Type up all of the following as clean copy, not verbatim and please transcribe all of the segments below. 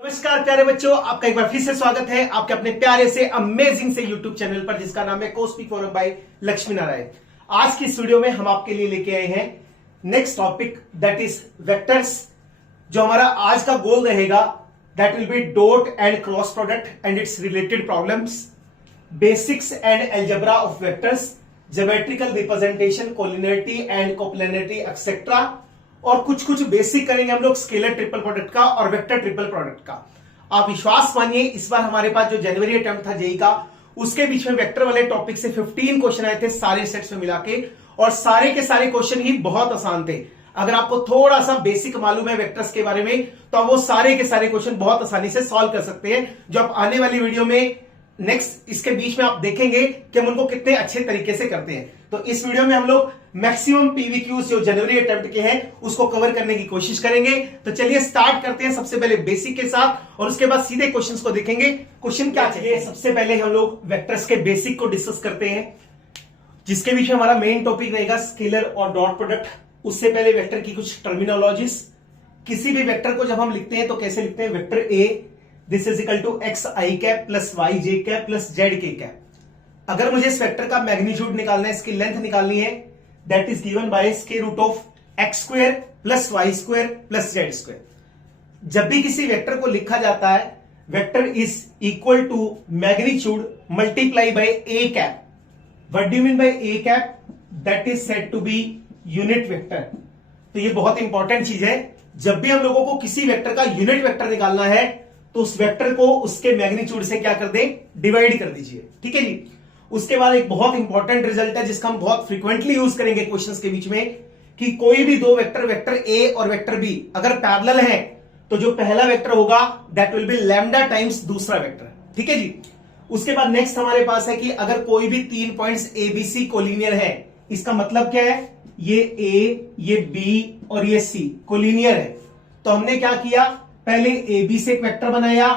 नमस्कार प्यारे बच्चों, आपका एक बार फिर से स्वागत है आपके अपने प्यारे से अमेजिंग से यूट्यूब चैनल पर, जिसका नाम है कोस्पी फोरम बाय लक्ष्मी नारायण। आज की इस वीडियो में हम आपके लिए लेके आए हैं next topic, that is vectors. जो हमारा आज का गोल रहेगा that will B dot and cross product and it's related problems, basics and algebra of vectors, geometrical representation, collinearity and coplanarity etcetera, और कुछ कुछ बेसिक करेंगे हम लोग स्केलर ट्रिपल प्रोडक्ट का और वेक्टर ट्रिपल प्रोडक्ट का। आप विश्वास मानिए, इस बार हमारे पास जो जनवरी अटेम्प्ट था जेई का, उसके बीच में वेक्टर वाले टॉपिक से 15 क्वेश्चन आए थे सारे सेट्स में मिला के, और सारे के सारे क्वेश्चन ही बहुत आसान थे। अगर आपको थोड़ा सा बेसिक मालूम है वेक्टर्स के बारे में तो आप वो सारे के सारे क्वेश्चन बहुत आसानी से सॉल्व कर सकते हैं, जो आप आने वाली वीडियो में नेक्स्ट इसके बीच में आप देखेंगे कि हम उनको कितने अच्छे तरीके से करते हैं। तो इस वीडियो में हम लोग मैक्सिमम पीवीक्यूज जो जनवरी अटेम्प्ट के हैं उसको कवर करने की कोशिश करेंगे। तो चलिए स्टार्ट करते हैं सबसे पहले बेसिक के साथ, और उसके बाद सीधे क्वेश्चंस को देखेंगे। क्वेश्चन क्या चाहिए, सबसे पहले हम लोग वेक्टर्स के बेसिक को डिस्कस करते हैं, जिसके बीच में हमारा मेन टॉपिक रहेगा स्केलर और डॉट प्रोडक्ट। उससे पहले वेक्टर की कुछ टर्मिनोलॉजीज। किसी भी वेक्टर को जब हम लिखते हैं तो कैसे लिखते हैं, vector A this is equal to X I cap plus Y J cap plus Z K cap. अगर मुझे इस वेक्टर का मैग्नीट्यूड निकालना है, इसकी लेंथ निकालनी है, that is given by square root of X square plus Y square plus Z square. जब भी किसी वेक्टर को लिखा जाता है, vector is equal to magnitude multiply by A cap. What do you mean by A cap? That is said to be unit vector. तो ये बहुत इंपॉर्टेंट चीज है। जब भी हम लोगों को किसी वेक्टर का यूनिट वेक्टर निकालना है तो उस वेक्टर को उसके मैग्नीट्यूड से क्या कर दें, डिवाइड कर दीजिए। ठीक है जी। उसके बाद एक बहुत इंपॉर्टेंट रिजल्ट है जिसका हम बहुत फ्रीक्वेंटली यूज करेंगे क्वेश्चंस के बीच में, कि कोई भी दो वेक्टर, वेक्टर ए और वेक्टर बी अगर पैरेलल है तो जो पहला वेक्टर होगा that will be lambda times दूसरा वेक्टर। ठीक है जी। उसके बाद नेक्स्ट हमारे पास है कि अगर कोई भी 3 points A B C collinear है, इसका मतलब क्या है, ये ए, ये बी और ये सी कोलिनियर है। तो हमने क्या किया, पहले ए बी से एक वेक्टर बनाया,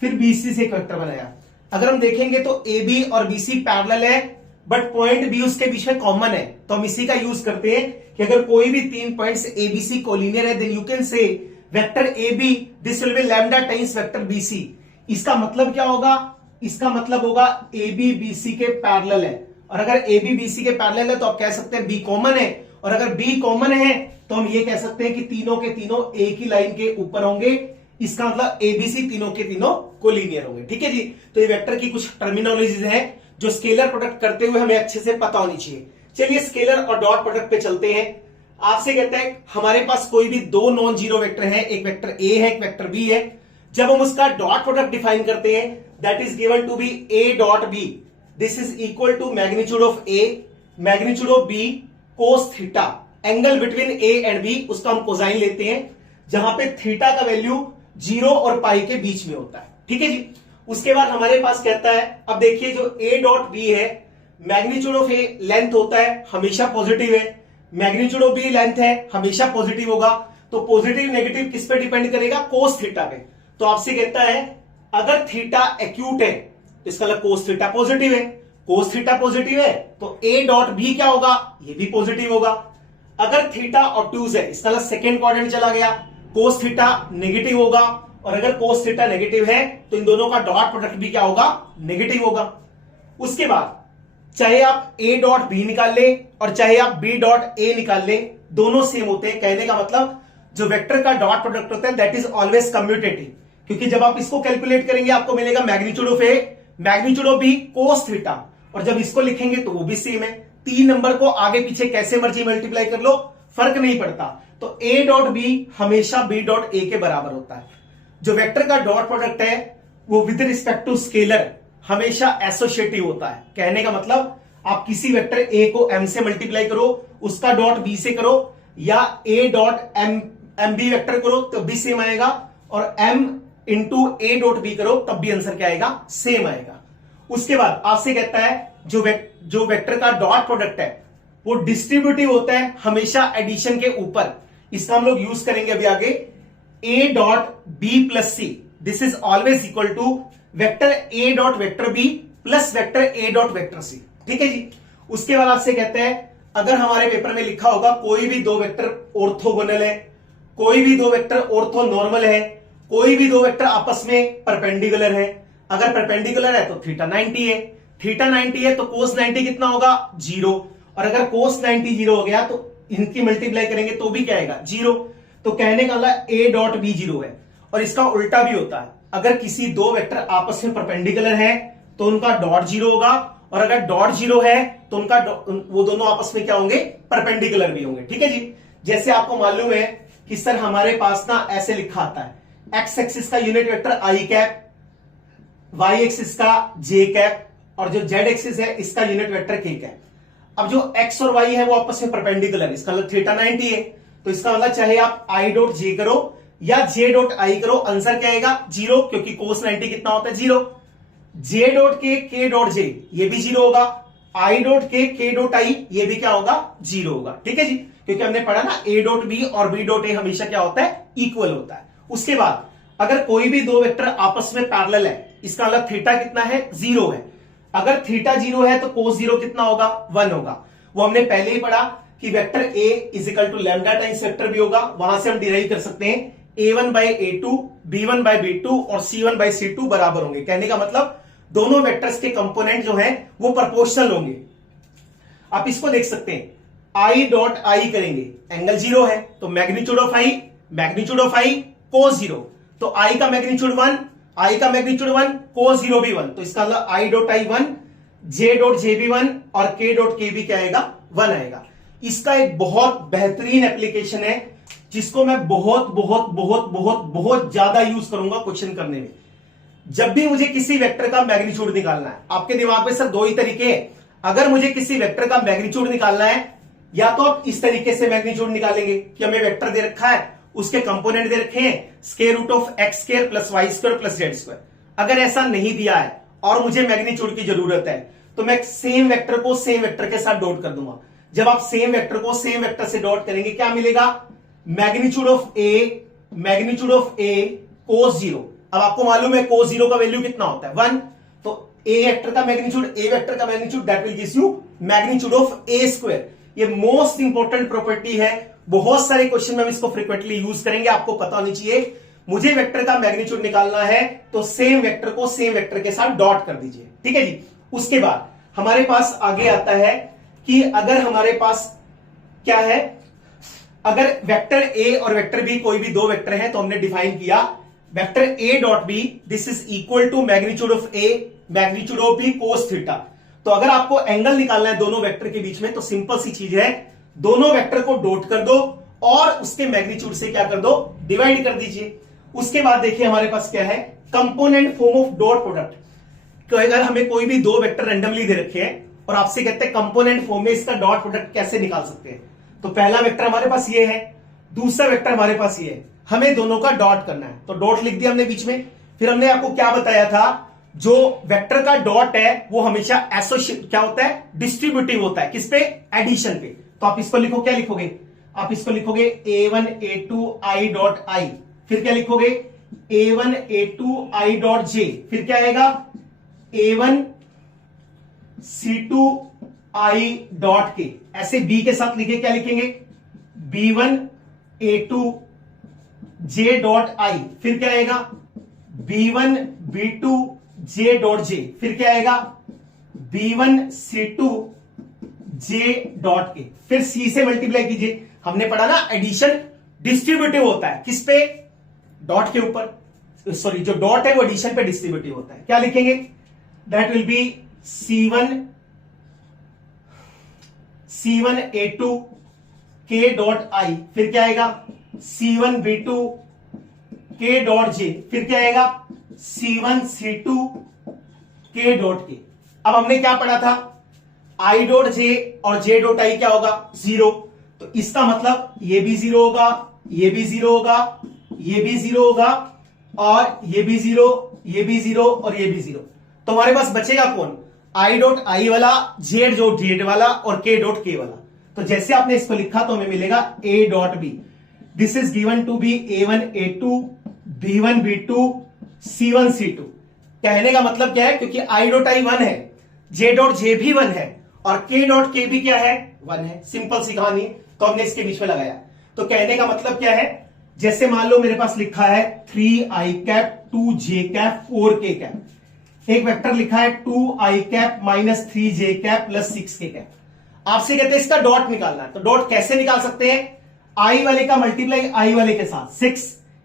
फिर बी सी से एक वेक्टर बनाया। अगर हम देखेंगे तो ए बी और बी सी पैरेलल है, बट पॉइंट बी उसके बीच में कॉमन है, तो हम इसी का यूज करते हैं कि अगर कोई भी 3 points A B C collinear है, then you can say vector A B this will be lambda times vector B C. इसका मतलब क्या होगा, इसका मतलब होगा ए बी बी सी के पैरेलल है, और अगर ए बी बी सी के पैरेलल है तो आप कह सकते हैं बी कॉमन है, और अगर बी कॉमन है तो हम ये कह सकते हैं कि तीनों के तीनों एक ही लाइन के ऊपर होंगे। इसका मतलब एबीसी तीनों के तीनों कोलिनियर होंगे। ठीक है जी। तो ये वेक्टर की कुछ टर्मिनोलॉजीज है जो स्केलर प्रोडक्ट करते हुए हमें अच्छे से पता होनी चाहिए। चलिए स्केलर और डॉट प्रोडक्ट पे चलते हैं। आपसे कहता है हमारे पास कोई भी दो नॉन जीरो वेक्टर है, एक वेक्टर ए है, एक वेक्टर बी है। जब हम उसका डॉट प्रोडक्ट डिफाइन करते हैं, that is given to be A dot B, this is equal to magnitude of A, magnitude of B, cos theta, angle between A and B, उसका हम कोसाइन लेते हैं, जहां पे थीटा का वैल्यू 0 और पाई के बीच में होता है। ठीक है जी। उसके बाद हमारे पास कहता है, अब देखिए जो ए डॉट बी है, मैग्नीट्यूड ऑफ ए लेंथ होता है, हमेशा पॉजिटिव है, मैग्नीट्यूड ऑफ बी लेंथ है, हमेशा पॉजिटिव होगा। तो पॉजिटिव नेगेटिव किस पे डिपेंड करेगा, कोस थीटा पे। तो आपसे कहता है अगर थीटा एक्यूट है तो इसका मतलब कोस थीटा पॉजिटिव है, कोस थीटा पॉजिटिव है तो ए डॉट बी क्या होगा, ये भी पॉजिटिव होगा। अगर थीटा ऑब्ट्यूज है, इसका मतलब सेकेंड क्वाड्रेंट चला गया, कोस थीटा नेगेटिव होगा, और अगर कोस थीटा नेगेटिव है तो इन दोनों का डॉट प्रोडक्ट भी क्या होगा, नेगेटिव होगा। उसके बाद चाहे आप ए डॉट बी निकाल ले और चाहे आप बी डॉट ए निकाल ले, दोनों सेम होते हैं। कहने का मतलब जो वेक्टर का डॉट प्रोडक्ट होता है दैट इज ऑलवेज कम्यूटेटिव, क्योंकि जब आप इसको कैलकुलेट करेंगे आपको मिलेगा magnitude of A, magnitude of B, cos theta, और जब इसको लिखेंगे तो वो भी सेम है। 3 नंबर को आगे पीछे कैसे मर्जी मल्टीप्लाई कर लो, फर्क नहीं पड़ता। तो ए डॉट बी हमेशा बी डॉट ए के बराबर होता है। जो वेक्टर का डॉट प्रोडक्ट है वो विद रिस्पेक्ट टू स्केलर हमेशा एसोसिएटिव होता है। कहने का मतलब आप किसी वेक्टर ए को एम से मल्टीप्लाई करो, उसका डॉट बी से करो, या A dot M B vector करो तब भी सेम आएगा, और M into A dot B करो तब भी आंसर क्या आएगा, सेम आएगा। उसके बाद आपसे कहता है जो वेक्टर का डॉट प्रोडक्ट है वो डिस्ट्रीब्यूटिव होता है हमेशा एडिशन के ऊपर। इसका हम लोग यूज करेंगे अभी आगे। A dot B plus C this is always equal to vector A dot vector B plus vector A dot vector C. ठीक है जी। उसके बाद आपसे कहते हैं अगर हमारे पेपर में लिखा होगा कोई भी दो वेक्टर ऑर्थोगोनल है, कोई भी दो वेक्टर ऑर्थो नॉर्मल है, कोई भी दो वेक्टर आपस में परपेंडिकुलर है, अगर परपेंडिकुलर है तो थीटा 90 है, थीटा 90 है तो कोस 90 कितना होगा 0, और अगर कोस 90 0 हो गया तो इनकी मल्टीप्लाई करेंगे तो भी क्या आएगा 0। तो कहने का मतलब ए डॉट बी 0 है। और इसका उल्टा भी होता है, अगर किसी दो वेक्टर आपस में परपेंडिकुलर है तो उनका डॉट 0 होगा, और अगर डॉट 0 है तो उनका वो दोनों आपस में क्या होंगे परपेंडिकुलर भी होंगे। ठीक है जी। जैसे आपको मालूम है कि सर हमारे पास ना ऐसे लिखा आता है, एक्स एक्सिस का यूनिट वेक्टर आई कैप, वाई एक्सिस का जे कैप, और जो जेड एक्सिस है इसका यूनिट वेक्टर के कैप। अब जो एक्स और वाई है वो आपस में परपेंडिकुलर है, इसका मतलब थीटा 90 है, तो इसका मतलब चाहे आप आई डॉट जे करो या जे डॉट आई करो, आंसर क्या आएगा 0, क्योंकि कोस 90 कितना होता है 0। जे डॉट के डॉट जे ये भी 0 होगा, आई डॉट के डॉट आई ये भी क्या होगा 0 होगा। ठीक है जी, क्योंकि हमने पढ़ा ना ए डॉट बी और बी डॉट ए हमेशा क्या होता है इक्वल होता है। उसके बाद अगर कोई भी दो वेक्टर आपस में पैरेलल है, इसका मतलब थीटा कितना है 0 है, अगर थीटा 0 है तो कोस 0 कितना होगा 1 होगा। वो हमने पहले ही पढ़ा कि vector A is equal to lambda times vector भी होगा, वहां से हम डिराइव कर सकते हैं a1 by a2, b1 by b2 और c1 बाई c2 बराबर होंगे। कहने का मतलब दोनों वेक्टर्स के कंपोनेंट जो हैं वो प्रोपोर्शनल होंगे। आप इसको देख सकते हैं, आई डॉट आई करेंगे, एंगल 0 है तो मैग्नीट्यूड ऑफ आई कोस 0, तो आई का मैग्नीट्यूड 1, आई का मैग्नीट्यूड 1, कोस 0 भी 1, तो इसका मतलब I dot I 1, J dot J भी 1 और के डॉट के भी क्या आएगा 1 आएगा। इसका एक बहुत बेहतरीन एप्लीकेशन है जिसको मैं बहुत बहुत बहुत बहुत बहुत ज्यादा यूज करूंगा क्वेश्चन करने में। जब भी मुझे किसी वेक्टर का मैग्नीट्यूड निकालना है, आपके दिमाग में सिर्फ दो ही तरीके हैं, अगर मुझे किसी वेक्टर का मैग्नीट्यूड निकालना है या तो आप इस तरीके से मैग्नीट्यूड निकालेंगे कि हमें वेक्टर दे रखा है, उसके कंपोनेंट दे रखे हैं square root of X square plus Y square plus Z square. अगर ऐसा नहीं दिया है और मुझे मैग्नीट्यूड की जरूरत है तो मैं सेम वेक्टर को सेम वेक्टर के साथ डॉट कर दूंगा। जब आप सेम वेक्टर को सेम वेक्टर से डॉट करेंगे क्या मिलेगा, मैग्नीट्यूड ऑफ ए कोस 0। अब आपको मालूम है कोस 0 का वैल्यू कितना होता है 1, तो ए वेक्टर का magnitude that will give you magnitude of A square. ये मोस्ट इंपॉर्टेंट प्रॉपर्टी है, बहुत सारे क्वेश्चन में हम इसको फ्रीक्वेंटली यूज करेंगे, आपको पता होनी चाहिए। मुझे वेक्टर का मैग्नीट्यूड निकालना है तो सेम वेक्टर को सेम वेक्टर के साथ डॉट कर दीजिए। ठीक है जी। उसके बाद हमारे पास आगे आता है कि अगर हमारे पास क्या है, अगर वेक्टर ए और वेक्टर बी कोई भी दो वेक्टर हैं तो हमने डिफाइन किया vector A dot B this is equal to magnitude of A magnitude of B cos theta. तो अगर आपको एंगल निकालना है दोनों वेक्टर के बीच में तो सिंपल सी चीज है, दोनों वेक्टर को डॉट कर दो और उसके मैग्नीट्यूड से क्या कर दो डिवाइड कर दीजिए। उसके बाद देखिए हमारे पास क्या है, component form of dot product. तो अगर हमें कोई भी दो वेक्टर रैंडमली दे रखे हैं और आपसे कहते हैं कंपोनेंट फॉर्म में इसका डॉट प्रोडक्ट कैसे निकाल सकते हैं, तो पहला वेक्टर हमारे पास ये है, दूसरा वेक्टर हमारे पास ये है, हमें दोनों का डॉट करना है तो डॉट लिख दिया हमने बीच में। फिर हमने आपको क्या बताया था, जो वेक्टर का डॉट है वो हमेशा एसोसिएट क्या होता है डिस्ट्रीब्यूटिव होता है, किस पे एडिशन पे। तो आप इसको लिखो, क्या लिखोगे आप इसको लिखोगे a1 a2 i dot i, फिर क्या लिखोगे a1 a2 i dot j, फिर क्या आएगा a1 c2 i dot k। ऐसे b के साथ लिखे क्या लिखेंगे b1 a2 j dot i, फिर क्या आएगा b1 b2 j dot j, फिर क्या आएगा b1 c2 j dot k, फिर c से मल्टीप्लाई कीजिए। हमने पढ़ा ना एडिशन डिस्ट्रीब्यूटिव होता है किस पे डॉट के ऊपर, सॉरी जो डॉट है वो एडिशन पे डिस्ट्रीब्यूटिव होता है। क्या लिखेंगे that will B c1 a2 k dot i, फिर क्या आएगा c1 b2 k dot j, फिर क्या आएगा c1 c2 k dot k। अब हमने क्या पढ़ा था i डॉट j और j डॉट i क्या होगा 0, तो इसका मतलब ये भी 0 होगा, ये भी 0 होगा, ये भी 0 होगा और ये भी 0, ये भी 0 और ये भी 0। तो हमारे पास बचेगा कौन i डॉट i वाला, j डॉट j वाला और k डॉट k वाला। तो जैसे आपने इसको लिखा तो हमें मिलेगा a dot b, this is given to be a1 a2 b1 b2 c1 c2। कहने का मतलब क्या है, क्योंकि i डॉट i 1 है, j डॉट j भी 1 है और k डॉट k भी क्या है 1 है, सिंपल सी कहानी, तो हमने इसके बीच में लगाया। तो कहने का मतलब क्या है, जैसे मान लो मेरे पास लिखा है 3i cap 2j cap 4k cap, एक वेक्टर लिखा है 2i cap minus 3j cap plus 6k cap. आपसे कहते हैं इसका डॉट निकालना है, तो डॉट कैसे निकाल सकते हैं? i वाले का मल्टीप्लाई i वाले के साथ 6,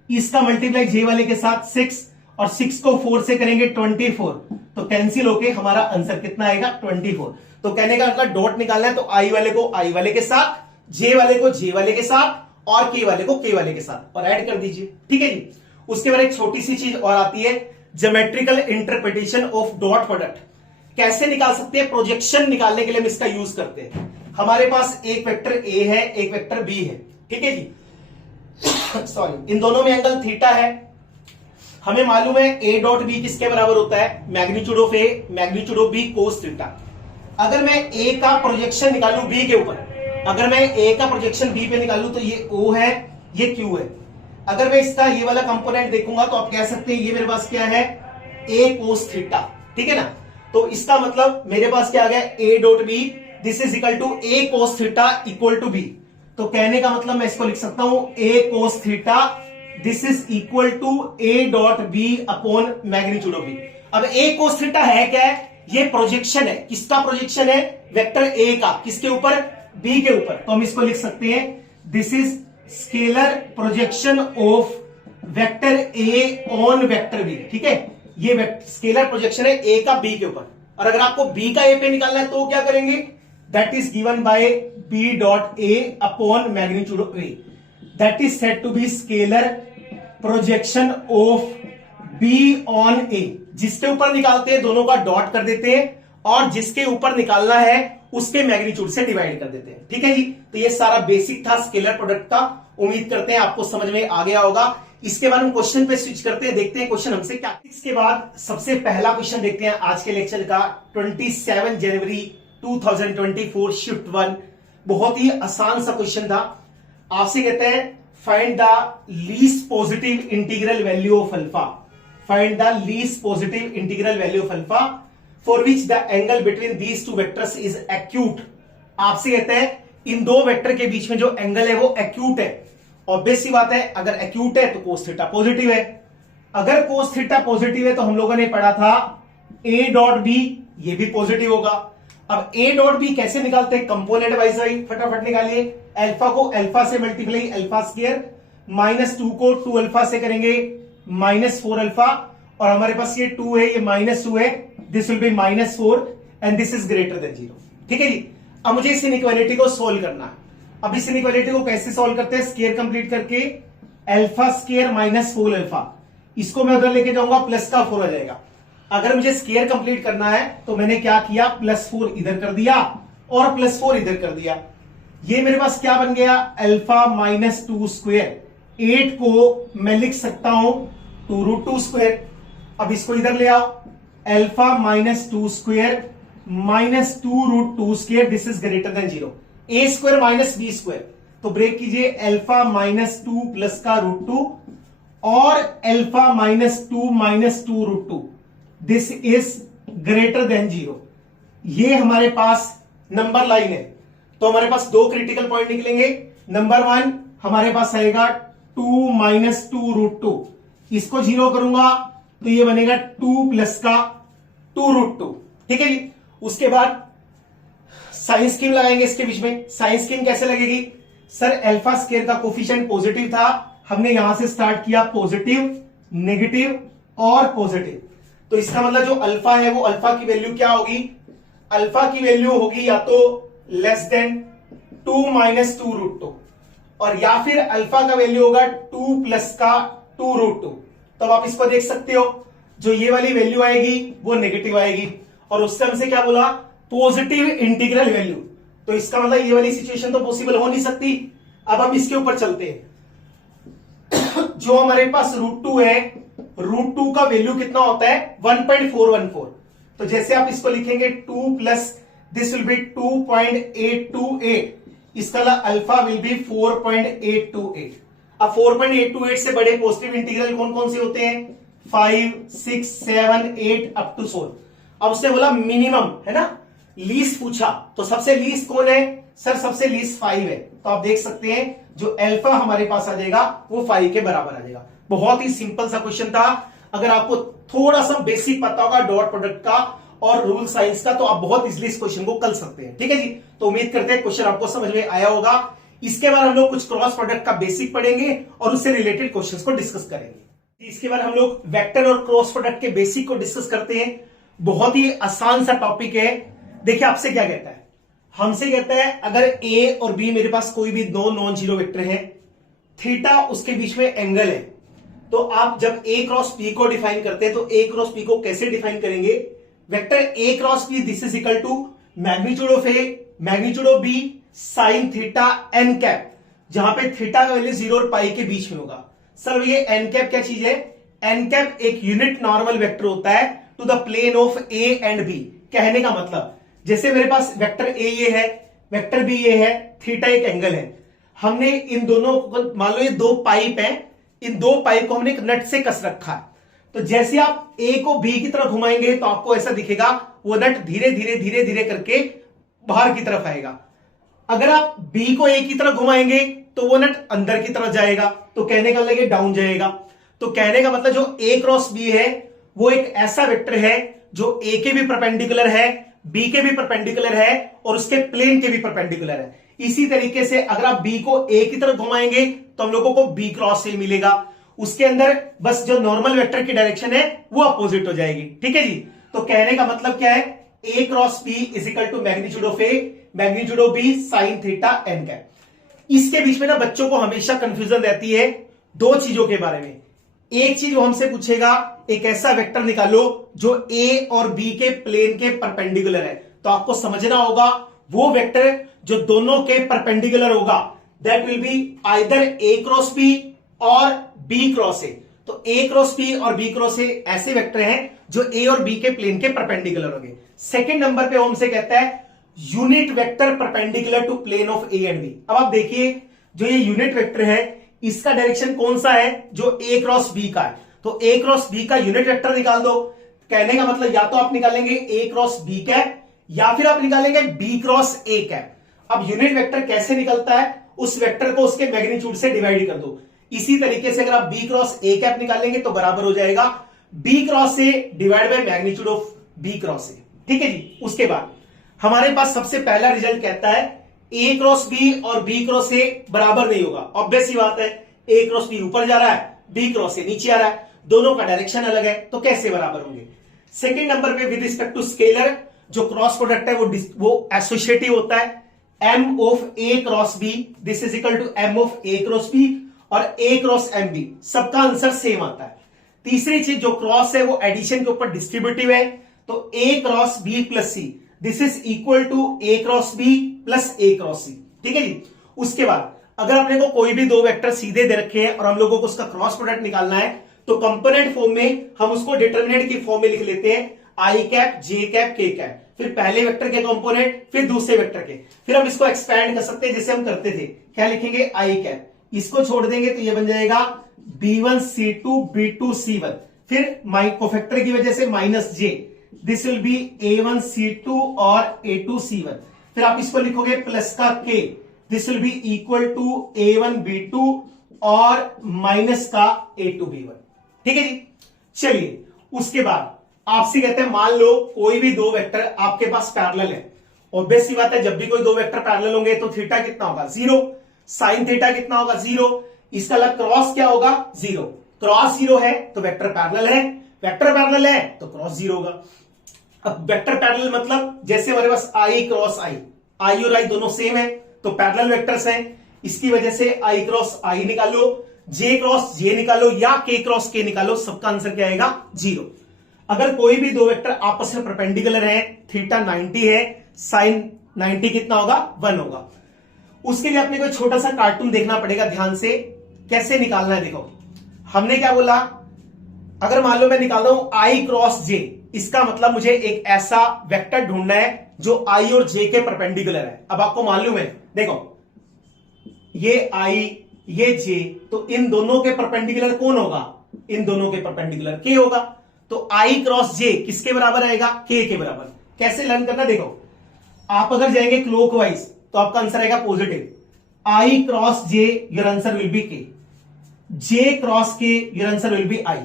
इसका मल्टीप्लाई j वाले के साथ 6, और 6 को 4 से करेंगे 24, तो कैंसिल होके हमारा आंसर कितना आएगा 24। तो कहने का मतलब डॉट निकालना है तो i वाले को i वाले के साथ, j वाले को j वाले के साथ, और k वाले को k वाले के साथ, और ऐड कर दीजिए। ठीक है जी। उसके बाद एक छोटी सी चीज और आती है, geometrical interpretation of dot product. कैसे निकाल सकते हैं? प्रोजेक्शन निकालने के लिए हम इसका यूज करते हैं। हमारे पास एक वेक्टर a है, एक वेक्टर b है, ठीक है जी। सॉरी, इन दोनों में एंगल थीटा है। हमें मालूम है a डॉट b किसके बराबर होता है? Magnitude of a magnitude of b cos theta. अगर मैं a का प्रोजेक्शन निकालूं b के ऊपर, अगर मैं a का प्रोजेक्शन b पे निकालूं तो ये o है, ये q है। अगर मैं इसका ये वाला कंपोनेंट देखूंगा तो आप कह सकते हैं ये मेरे पास क्या है? a कोस थीटा, ठीक है ना। तो इसका मतलब मेरे पास क्या आ गया? a dot b this is equal to a cos theta equal to b। तो कहने का मतलब मैं इसको लिख सकता हूं a cos theta this is equal to a dot b upon magnitude of b। अब a कोस थीटा है क्या है? ये प्रोजेक्शन है। किसका प्रोजेक्शन है? वेक्टर a का। किसके ऊपर? b के ऊपर। तो हम इसको लिख सकते हैं this is scalar projection of vector a on vector b। ठीक है, ये स्केलर प्रोजेक्शन है a का b के ऊपर। और अगर आपको b का a पे निकालना है तो क्या करेंगे? That is given by b dot a upon magnitude of a। That is said to be scalar projection of b on a। जिसके ऊपर निकालते हैं दोनों का डॉट कर देते हैं, और जिसके ऊपर निकालना है उसके मैग्नीट्यूड से डिवाइड कर देते हैं। ठीक है जी। तो ये सारा बेसिक था स्केलर प्रोडक्ट का। उम्मीद करते हैं आपको समझ में आ गया होगा। इसके बाद हम क्वेश्चन पे स्विच करते हैं, देखते हैं क्वेश्चन हमसे क्या। इसके बाद सबसे पहला क्वेश्चन देखते हैं आज के लेक्चर का, 27 जनवरी 2024 शिफ्ट 1। बहुत ही आसान सा क्वेश्चन था। आपसे कहते हैं find the least positive integral value of alpha. Find the least positive integral value of alpha for which the angle between these two vectors is acute. आपसे कहते हैं इन दो वेक्टर के बीच में जो एंगल है वो एक्यूट है। ऑब्वियस सी बात है, अगर एक्यूट है तो कोस थीटा पॉजिटिव है। अगर कोस थीटा पॉजिटिव है तो हम लोगों ने पढ़ा था a डॉट बी, ये भी पॉजिटिव होगा। अब a डॉट बी कैसे निकालते हैं? कंपोनेंट वाइज आई फटाफट निकालिए। अल्फा को अल्फा से मल्टीप्लाई अल्फा स्क्वायर, -2 को 2 अल्फा से करेंगे -4 अल्फा, और हमारे पास ये 2 है, ये -2 है, this will be -4 and this is greater than 0। ठीक है जी। अब मुझे इस इनइक्वालिटी को सोल्व करना है। अब इस इनइक्वालिटी को कैसे सोल्व करते हैं? स्क्वायर कंप्लीट करके अल्फा स्क्वायर -4 अल्फा, इसको मैं उधर लेके जाऊंगा, प्लस का 4 आ जाएगा। अगर मुझे स्क्वायर कंप्लीट करना है तो मैंने क्या किया? +4 इधर कर दिया और +4 इधर कर दिया। ये मेरे पास क्या बन गया? Alpha -2 square. 8 को मैं लिख सकता हूं 2√2 स्क्वायर। अब इसको इधर ले आओ, alpha -2 square -2√2 square, this is greater than 0। a square minus b square, तो ब्रेक कीजिए, अल्फा -2 प्लस का √2 और alpha -2 this is greater than 0। ये हमारे पास नंबर लाइन है। तो हमारे पास दो क्रिटिकल पॉइंट निकलेंगे। नंबर 1 हमारे पास आएगा 2 -2√2, इसको 0 करूंगा तो ये बनेगा 2 प्लस का 2√2। ठीक है जी। उसके बाद साइन स्कीम लगाएंगे इसके बीच में। साइन स्कीम कैसे लगेगी? सर अल्फा स्क्वायर का कोफिशिएंट पॉजिटिव था, हमने यहां से स्टार्ट किया पॉजिटिव, नेगेटिव और पॉजिटिव। तो इसका मतलब जो अल्फा है वो अल्फा की वैल्यू क्या होगी? अल्फा की वैल्यू होगी या तो लेस देन 2 -2√2, और या फिर अल्फा का वैल्यू होगा 2 प्लस का 2√2। तो आप इसको देख सकते हो, जो ये वाली वैल्यू आएगी वो नेगेटिव आएगी, और उससे हमसे क्या बोला? Positive integral value. तो इसका मतलब ये वाली सिचुएशन तो पॉसिबल हो नहीं सकती। अब हम इसके ऊपर चलते हैं। जो हमारे पास √2 है, √2 का वैल्यू कितना होता है? 1.414। तो जैसे आप इसको लिखेंगे 2 प्लस दिस विल बी 2.828, इसका अल्फा विल बी 4.828। अब 4.828 से बड़े पॉजिटिव इंटीग्रल कौन कौन से होते हैं? 5, 6, 7, 8 अप टू 16। अब उसने बोला मिनिमम, है ना, लीस्ट पूछा, तो सबसे लीस्ट कौन है? सर सबसे लीस्ट 5 है, तो आप देख सकते हैं जो अल्फा हमारे पास आ जाएगा वो 5 के बराबर आ जाएगा। बहुत ही सिंपल सा क्वेश्चन था। अगर आपको थोड़ा सा बेसिक पता होगा डॉट प्रोडक्ट का और रूल साइंस का, तो आप बहुत इजीली इस क्वेश्चन को कर सकते हैं। ठीक है जी, तो उम्मीद करते हैं क्वेश्चन आपको समझ में आया होगा। इसके बाद हम लोग कुछ क्रॉस प्रोडक्ट का बेसिक पढ़ेंगे और उससे रिलेटेड क्वेश्चंस को डिस्कस करेंगे। इसके बाद हम लोग वेक्टर और क्रॉस प्रोडक्ट के बेसिक को डिस्कस करते हैं। बहुत ही आसान सा टॉपिक है। देखिए आपसे क्या कहता है, हमसे कहता है अगर ए और बी मेरे पास कोई भी दो नॉन जीरो वेक्टर है, थीटा उसके बीच में एंगल है, तो आप जब ए क्रॉस पी को डिफाइन करते हैं तो ए क्रॉस पी को कैसे डिफाइन करेंगे? Vector A cross P this is equal to magnitude of A magnitude of B sine theta N cap, जहां पे थीटा का वैल्यू 0 और पाई के बीच में होगा। सर ये एन कैप क्या चीज है? एन कैप एक यूनिट नॉर्मल वेक्टर होता है to the plane of A and B. कहने का मतलब जैसे मेरे पास वेक्टर ए ये है, वेक्टर बी ये है, थीटा एक एंगल है, हमने इन दोनों को मान लो ये दो पाइप हैं, इन दो पाइप को हमने एक नट से कस रखा है। तो जैसे आप ए को बी की तरफ घुमाएंगे तो आपको ऐसा दिखेगा, वो नट धीरे धीरे धीरे धीरे करके बाहर की तरफ आएगा। अगर आप बी को ए की तरफ घुमाएंगे तो वो नट अंदर की तरफ जाएगा, तो कहने का मतलब डाउन जाएगा। तो कहने का मतलब जो ए क्रॉस बी है वो एक ऐसा वेक्टर है जो ए के भी परपेंडिकुलर है, बी के भी परपेंडिकुलर है और उसके प्लेन के भी परपेंडिकुलर है। इसी तरीके से अगर आप बी को ए की तरफ घुमाएंगे तो हम लोगों को बी क्रॉस ए मिलेगा। उसके अंदर बस जो नॉर्मल वेक्टर की डायरेक्शन है वो अपोजिट हो जाएगी। ठीक है जी, तो कहने का मतलब क्या है? A cross B is equal to magnitude of A magnitude of B sine theta N cap. इसके बीच में ना बच्चों को हमेशा कंफ्यूजन रहती है दो चीजों के बारे में। एक चीज वो हमसे पूछेगा एक ऐसा वेक्टर निकालो जो ए और बी के प्लेन के परपेंडिकुलर है, तो आपको समझना होगा वो वेक्टर जो दोनों के परपेंडिकुलर होगा that will be either A cross B और बी क्रॉस ए। तो ए क्रॉस बी और बी क्रॉस ए ऐसे वेक्टर हैं जो ए और बी के प्लेन के परपेंडिकुलर होंगे। सेकंड नंबर पे हमसे कहता है unit vector perpendicular to plane of A and B. अब आप देखिए जो ये यूनिट वेक्टर है इसका डायरेक्शन कौन सा है? जो ए क्रॉस बी का है, तो ए क्रॉस बी का यूनिट वेक्टर निकाल दो। कहने का मतलब या तो आप निकालेंगे ए क्रॉस बी कैप या फिर आप निकालेंगे बी क्रॉस ए कैप। अब यूनिट वेक्टर कैसे निकलता है? उस वेक्टर को उसके मैग्नीट्यूड से डिवाइड कर दो। इसी तरीके से अगर आप बी क्रॉस ए कैप निकालेंगे तो बराबर हो जाएगा B cross A divide by magnitude of B cross A. ठीक है जी, उसके बाद हमारे पास सबसे पहला रिजल्ट कहता है ए क्रॉस बी और बी क्रॉस ए बराबर नहीं होगा। ऑब्वियस ही बात है, ए क्रॉस बी ऊपर जा रहा है, बी क्रॉस ए नीचे आ रहा है, दोनों का डायरेक्शन अलग है, तो कैसे बराबर होंगे? सेकंड नंबर पे विद रिस्पेक्ट टू स्केलर जो क्रॉस प्रोडक्ट है वो एसोसिएटिव होता है। M of A cross B this is equal to M of A cross B और ए क्रॉस एम बी, सबका आंसर सेम आता है। तीसरी चीज जो क्रॉस है वो एडिशन के ऊपर डिस्ट्रीब्यूटिव है, तो A cross B plus C this is equal to A cross B plus A cross C. ठीक है जी, उसके बाद अगर अपने को कोई भी दो वेक्टर सीधे दे रखे हैं और हम लोगों को उसका क्रॉस प्रोडक्ट निकालना है तो कंपोनेंट फॉर्म में हम उसको डिटरमिनेंट की फॉर्म में लिख लेते हैं आई cap J cap K cap, फिर पहले वेक्टर के कंपोनेंट फिर दूसरे वेक्टर के, फिर हम इसको एक्सपैंड कर सकते हैं जैसे हम करते थे। क्या लिखेंगे? आई कैप, इसको छोड़ देंगे तो ये बन जाएगा b1 c2 b2 c1, फिर कोफैक्टर की वजह से minus J this will B a1 c2 और a2 c1, फिर आप इसको लिखोगे प्लस का k this will be equal to a1 b2 और माइनस का a2 b1। ठीक है जी, चलिए उसके बाद आपसे कहते हैं मान लो कोई भी दो वेक्टर आपके पास पैरेलल है। ऑब्वियस सी बात है जब भी कोई दो वेक्टर पैरेलल होंगे तो थीटा कितना होगा? 0। साइन थीटा कितना होगा? 0। इसका अलग क्रॉस क्या होगा? 0। क्रॉस 0 है तो वेक्टर पैरेलल है, वेक्टर पैरेलल है तो क्रॉस 0 होगा। अब वेक्टर पैरेलल मतलब जैसे हमारे पास आई क्रॉस आई और आई दोनों सेम है तो पैरेलल वेक्टर्स हैं, इसकी वजह से आई क्रॉस आई निकालो, जे क्रॉस जे निकालो या के क्रॉस के निकालो, सबका आंसर क्या आएगा? 0। अगर कोई भी दो वेक्टर आपस में परपेंडिकुलर है, थीटा 90 है, साइन 90 कितना होगा? 1 होगा। उसके लिए अपने को छोटा सा कार्टून देखना पड़ेगा ध्यान से, कैसे निकालना है। देखो हमने क्या बोला, अगर मान लो मैं निकालता हूं आई क्रॉस जे, इसका मतलब मुझे एक ऐसा वेक्टर ढूंढना है जो आई और जे के परपेंडिकुलर है। अब आपको मालूम है, देखो ये आई ये जे, तो इन दोनों के परपेंडिकुलर कौन होगा? इन दोनों के परपेंडिकुलर के होगा, तो आई क्रॉस जे किसके बराबर आएगा? के बराबर। कैसे लर्न करना? देखो आप अगर जाएंगे क्लॉकवाइज तो तो आपका आंसर आएगा positive. I cross J, your answer will be K. J cross K, your answer will be I.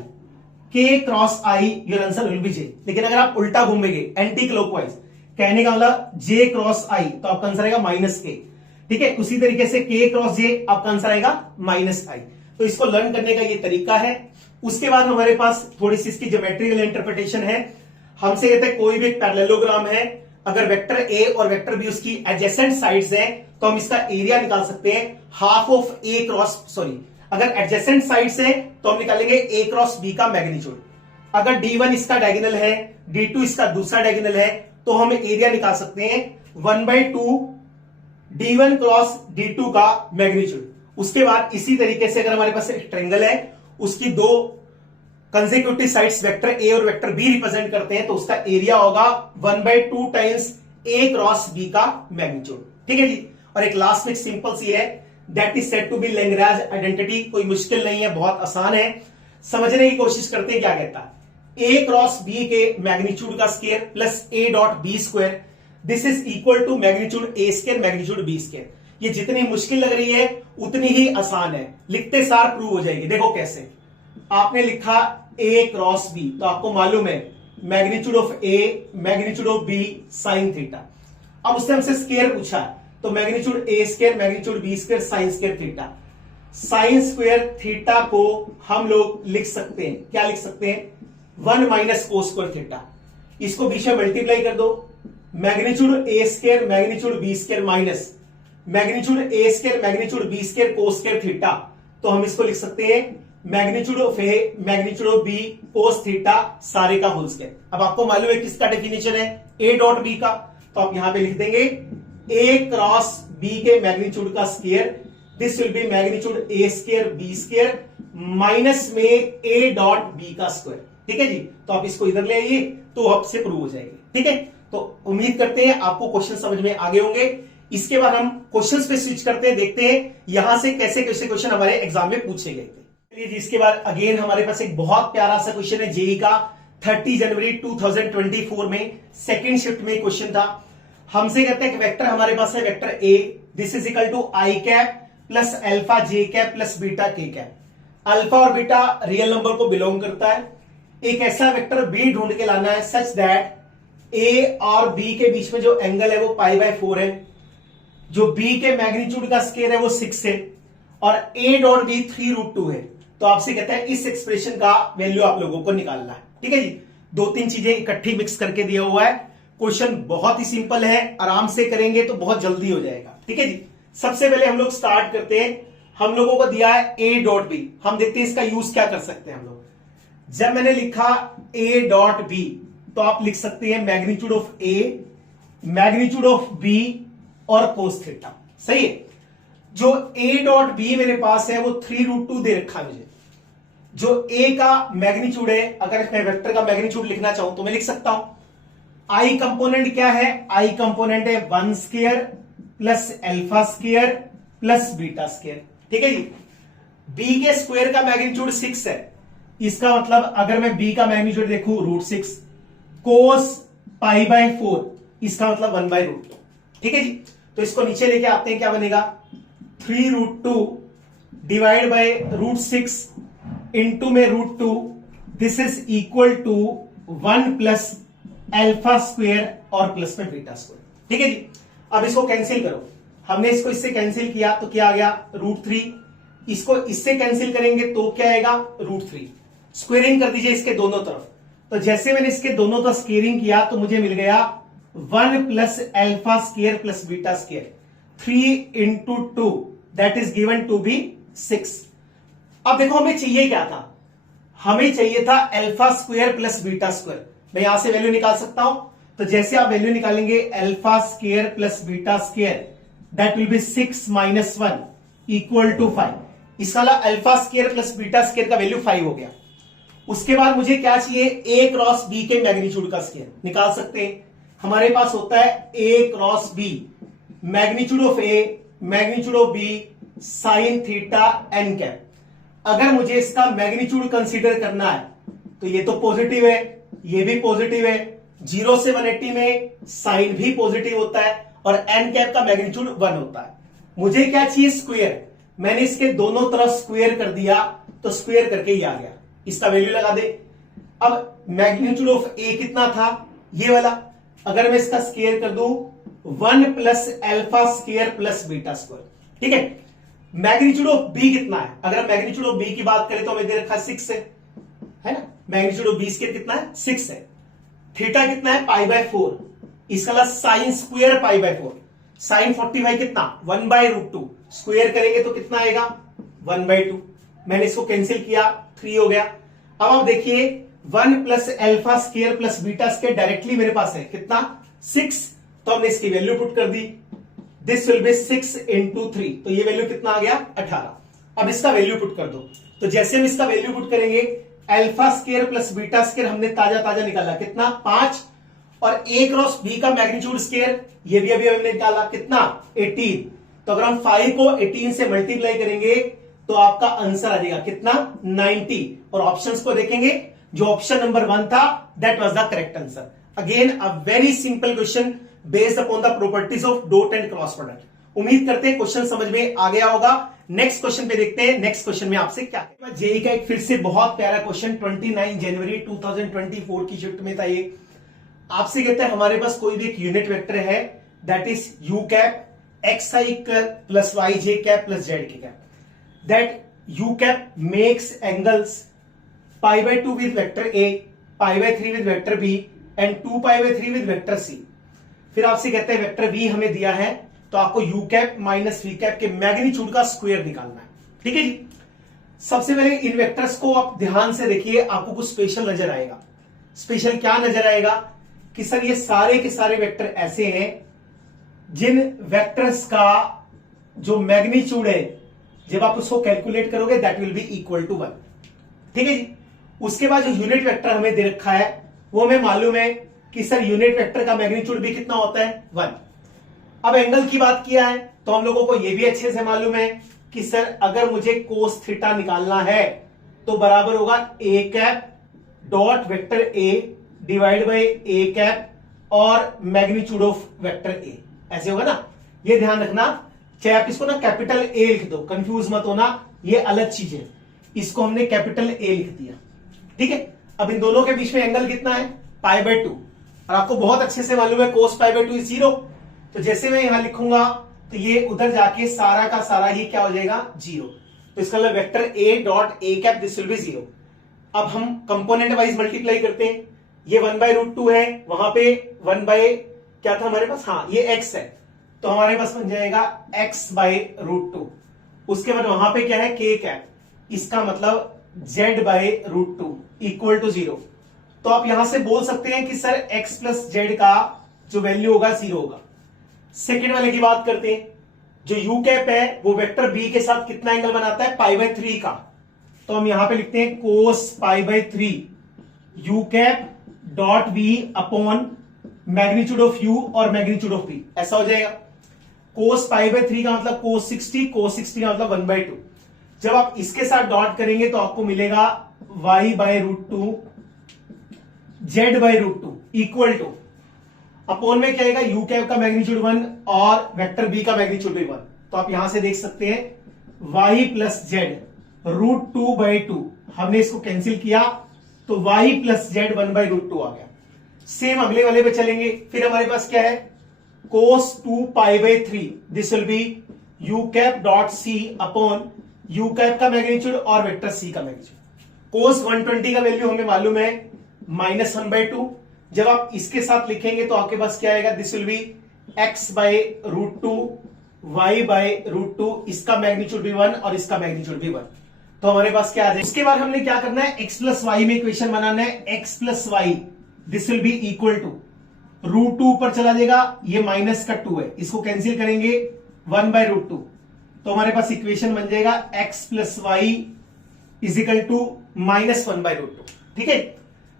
K cross I, your answer will be J. लेकिन अगर आप उल्टा घूमेंगे, एंटी क्लॉकवाइज, कहने का मतलब जे क्रॉस आई, तो आपका आंसर आएगा माइनस के। ठीक है, उसी तरीके से के क्रॉस जे, आपका आंसर आएगा माइनस आई। तो इसको लर्न करने का ये तरीका है। उसके बाद हमारे पास थोड़ी सी इसकी ज्योमेट्रिकल इंटरप्रिटेशन है। हमसे कहते हैं कोई भी एक पैरेललोग्राम है, अगर वेक्टर ए और वेक्टर बी उसकी एडजेसेंट साइड्स हैं, तो हम इसका एरिया निकाल सकते हैं half of A cross, sorry, अगर एडजेसेंट साइड्स हैं तो हम निकालेंगे ए क्रॉस बी का मैग्नीट्यूड। अगर D1 इसका डायगोनल है, D2 इसका दूसरा डायगोनल है, तो हम एरिया निकाल सकते हैं 1/2 D1 क्रॉस D2 का मैग्नीट्यूड। उसके बाद इसी तरीके से अगर हमारे पास एक ट्रायंगल है, उसकी दो कंसेक्यूटिव साइड्स वेक्टर ए और वेक्टर बी रिप्रेजेंट करते हैं, तो उसका एरिया होगा 1/2 टाइम्स ए क्रॉस बी का मैग्नीट्यूड। ठीक है जी। और एक लास्ट में सिंपल सी है, that is said to be Lagrange identity. कोई मुश्किल नहीं है, बहुत आसान है, समझने की कोशिश करते हैं क्या कहता है। ए क्रॉस बी के मैग्नीट्यूड का square plus A dot B square, this is equal to magnitude A square magnitude B square. ये जितनी मुश्किल लग रही है उतनी ही आसान है, लिखते सार प्रूव हो जाएगी। देखो कैसे, आपने लिखा ए क्रॉस बी, तो आपको मालूम है magnitude of A magnitude of B sine theta. अब उसने हमसे स्क्वायर पूछा, तो magnitude A square magnitude B square sine square theta. Sine square theta को हम लोग लिख सकते हैं, क्या लिख सकते हैं, 1 माइनस कोस स्क्वायर थीटा। इसको बीच में मल्टीप्लाई कर दो, magnitude A square magnitude B square minus magnitude A square magnitude B square cos square theta. तो हम इसको लिख सकते हैं magnitude of A magnitude of B cos theta सारे का होल स्क्वायर। अब आपको मालूम है किसका डेफिनेशन है, ए डॉट बी का, तो आप यहां पे लिख देंगे ए क्रॉस बी के मैग्नीट्यूड का square, this will be magnitude A square B square minus में ए डॉट बी का स्क्वायर। ठीक है जी। तो आप इसको इधर ले आइए, तो आपसे प्रूव हो जाएगी। ठीक है, तो उम्मीद करते हैं आपको क्वेश्चन समझ में आ गए होंगे। इसके बाद हम क्वेश्चंस पे स्विच करते हैं, देखते हैं यहां से कैसे कैसे क्वेश्चन हमारे एग्जाम में पूछे गए थे। चलिए जी, इसके बाद अगेन हमारे पास एक बहुत प्यारा सा क्वेश्चन है जेई का 30 जनवरी 2024 में सेकंड शिफ्ट में क्वेश्चन था। हमसे कहते हैं कि वेक्टर हमारे पास है vector A, this is equal to I cap plus alpha J cap plus beta K cap. Alpha और बीटा रियल नंबर को बिलोंग करता है। एक ऐसा वेक्टर बी ढूंढ के लाना है सच दैट ए और बी के बीच में जो एंगल है वो π/4 है, जो बी के मैग्नीट्यूड का स्क्वायर है वो 6 है, और ए डॉट बी 3√2 है। तो आपसे कहता है इस एक्सप्रेशन का वैल्यू आप लोगों को निकालना है। ठीक है जी, 2-3 चीजें इकट्ठी मिक्स करके दिया हुआ है। क्वेश्चन बहुत ही सिंपल है, आराम से करेंगे तो बहुत जल्दी हो जाएगा। ठीक है जी, सबसे पहले हम लोग स्टार्ट करते हैं। हम लोगों को दिया है ए डॉट बी, हम देखते हैं इसका यूज क्या कर सकते हैं हम लोग। जब मैंने लिखा ए डॉट बी, तो आप लिख सकते हैं magnitude of A magnitude of B और कोस थीटा। सही है। जो ए डॉट बी मेरे पास है वो 3√2 दे रखा है मुझे। जो ए का मैग्नीट्यूड है, अगर मैं वेक्टर का मैग्नीट्यूड लिखना चाहूं तो मैं लिख सकता हूं। आई कंपोनेंट क्या है, आई कंपोनेंट है 1 square plus alpha square plus beta square. ठीक है जी। बी के स्क्वायर का मैग्नीट्यूड 6 है, इसका मतलब अगर मैं बी का मैग्नीट्यूड देखूं √6 कोस π/4, इसका मतलब 1/√2। ठीक है जी। तो इसको नीचे लेके आते हैं, क्या बनेगा 3√2 डिवाइड बाय √6 इंटू में √2, this is equal to 1 plus alpha square और प्लस में बीटा स्क्वायर। ठीक है जी। अब इसको कैंसिल करो, हमने इसको इससे कैंसिल किया तो क्या आ गया √3, इसको इससे कैंसिल करेंगे तो क्या आएगा √3। स्क्वेयरिंग कर दीजिए इसके दोनों तरफ, तो जैसे मैंने इसके दोनों तरफ स्क्वेयरिंग किया तो मुझे मिल गया 1 plus alpha square plus beta square 3 into 2 that is given to be 6। अब देखो हमें चाहिए क्या था, हमें चाहिए था alpha square plus beta square. मैं यहां से वैल्यू निकाल सकता हूं, तो जैसे आप वैल्यू निकालेंगे alpha square plus beta square that will be 6 minus 1 equal to 5। इसका alpha square plus beta square का वैल्यू 5 हो गया। उसके बाद मुझे क्या चाहिए, ए क्रॉस बी के मैग्नीट्यूड का स्क्वायर निकाल सकते हैं। हमारे पास होता है A cross B magnitude of A magnitude of B sine theta N cap. अगर मुझे इसका मैग्नीट्यूड कंसीडर करना है तो ये तो पॉजिटिव है, ये भी पॉजिटिव है, 0 से 180 में साइन भी पॉजिटिव होता है और एन कैप का मैग्नीट्यूड 1 होता है। मुझे क्या चाहिए? स्क्वायर। मैंने इसके दोनों तरफ स्क्वायर कर दिया तो स्क्वायर करके ये आ गया, इसका वैल्यू लगा दे। अब मैग्नीट्यूड ऑफ ए कितना था? ये वाला। अगर मैं इसका स्क्वायर कर दूं 1 plus alpha square plus beta square, ठीक है। मैग्नीट्यूड ऑफ बी कितना है? अगर मैग्नीट्यूड ऑफ बी की बात करें तो हमें दे रखा 6 है ना। मैग्नीट्यूड ऑफ बी स्क्वायर कितना है? 6 है। थीटा कितना है? π/4। इसका साइन स्क्वायर π/4। साइन 45 कितना? 1/√2। स्क्वायर करेंगे तो कितना आएगा? 1/2। मैंने इसको कैंसिल किया, 3 हो गया। अब आप देखिए 1 plus alpha square plus beta square directly मेरे पास है कितना? 6। तो हमने इसकी वैल्यू पुट कर दी। दिस विल बी 6 into 3, तो ये वैल्यू कितना आ गया? 18। अब इसका वैल्यू पुट कर दो। तो जैसे हम इसका वैल्यू पुट करेंगे, alpha square plus beta square हमने ताजा निकाला कितना? 5। और a क्रॉस b का मैग्नीट्यूड स्क्वायर ये भी अभी हमने निकाला कितना? 18। तो अगर हम 5 को 18 से मल्टीप्लाई करेंगे तो आपका आंसर आ जाएगा कितना? 90। और ऑप्शंस को देखेंगे, जो ऑप्शन नंबर 1 था that was the correct answer. Again a very simple question based upon the properties of dot and cross product. उम्मीद करते हैं क्वेश्चन समझ में आ गया होगा। नेक्स्ट क्वेश्चन पे देखते हैं, नेक्स्ट क्वेश्चन में आपसे क्या है। जेई का एक फिर से बहुत प्यारा क्वेश्चन 29 जनवरी 2024 की शिफ्ट में था। ये आपसे कहता है हमारे पास कोई भी एक यूनिट वेक्टर है that is U cap X I plus Y J cap plus Z K cap, that U cap makes angles π/2 with vector A, π/3 with vector B and 2π/3 with vector C। फिर आपसे कहते हैं vector V हमें दिया है तो आपको u cap minus v cap के मैग्नीट्यूड का स्क्वायर निकालना है, ठीक है जी। सबसे पहले इन वेक्टर्स को आप ध्यान से देखिए, आपको कुछ स्पेशल नजर आएगा। स्पेशल क्या नजर आएगा कि सर ये सारे के सारे वेक्टर ऐसे हैं जिन वेक्टर्स का जो मैग्नीट्यूड है जब आप उसको कैलकुलेट करोगे that will be equal to 1, ठीक है जी। उसके बाद जो यूनिट वेक्टर हमें दे रखा है वो हमें मालूम है कि सर यूनिट वेक्टर का मैग्नीट्यूड भी कितना होता है? 1। अब एंगल की बात किया है तो हम लोगों को यह भी अच्छे से मालूम है कि सर अगर मुझे कोस थीटा निकालना है तो बराबर होगा A cap dot vector A divide by A cap और मैग्नीट्यूड ऑफ वेक्टर ए, ऐसे होगा ना। ये ध्यान रखना, चाहे आप इसको ना कैपिटल ए लिख दो, कंफ्यूज मत होना, ये अलग चीज है। इसको हमने कैपिटल ए लिख दिया, ठीक है। अब इन दोनों के बीच में एंगल कितना है? π/2। और आपको बहुत अच्छे से मालूम है कोस π/2 इज 0। तो जैसे मैं यहां लिखूंगा तो ये उधर जाके सारा का सारा ही क्या हो जाएगा? 0। तो इसका मतलब vector A dot A cap this will B 0। अब हम कंपोनेंट वाइज मल्टीप्लाई करते हैं। ये 1/√2 है, वहां पे 1 बाय क्या था हमारे पास? हाँ ये x है, तो हमारे पास बन जाएगा x/√2। उसके बाद वहां पे क्या है? k कैप, इसका मतलब z/√2 इक्वल टू 0। तो आप यहां से बोल सकते हैं कि सर x प्लस जेड का जो वैल्यू होगा 0 होगा। सेकेंड वाले की बात करते हैं, जो u कैप है वो वेक्टर b के साथ कितना एंगल बनाता है? π/3 का। तो हम यहां पे लिखते हैं कोस π/3 u cap dot b upon magnitude of u और मैग्नीट्यूड ऑफ b, ऐसा हो जाएगा। कोस π/3 का मतलब कोस 60, कोस 60 का मतलब 1/2। जब आप इसके साथ डॉट करेंगे तो आपको मिलेगा y/√2 z/√2 equal two upon में क्या आएगा? यू कैप का मैग्नीट्यूड 1 और वेक्टर बी का मैग्नीट्यूड भी 1। तो आप यहां से देख सकते हैं y प्लस z√2/2, हमने इसको कैंसिल किया तो y प्लस z 1/√2 आ गया। सेम अगले वाले पे चलेंगे, फिर हमारे पास क्या है? Cos 2π/3 this will be U cap dot C upon U cap का मैग्नीट्यूड और वेक्टर सी का मैग्नीट्यूड। कोस 120 का वैल्यू हमें मालूम है -1/2। जब आप इसके साथ लिखेंगे तो आपके पास क्या आएगा? This will B x/√2 y/√2, इसका मैग्नीट्यूड भी 1 और इसका मैग्नीट्यूड भी 1। तो हमारे पास क्या आ जाए? इसके बाद हमने क्या करना है? x प्लस वाई में इक्वेशन बनाना है। x plus Y this will be equal to √2 पर चला जाएगा, ये माइनस का 2 है, इसको कैंसिल करेंगे 1/√2। तो हमारे पास इक्वेशन बन जाएगा x plus Y is equal to -1/√2, ठीक है।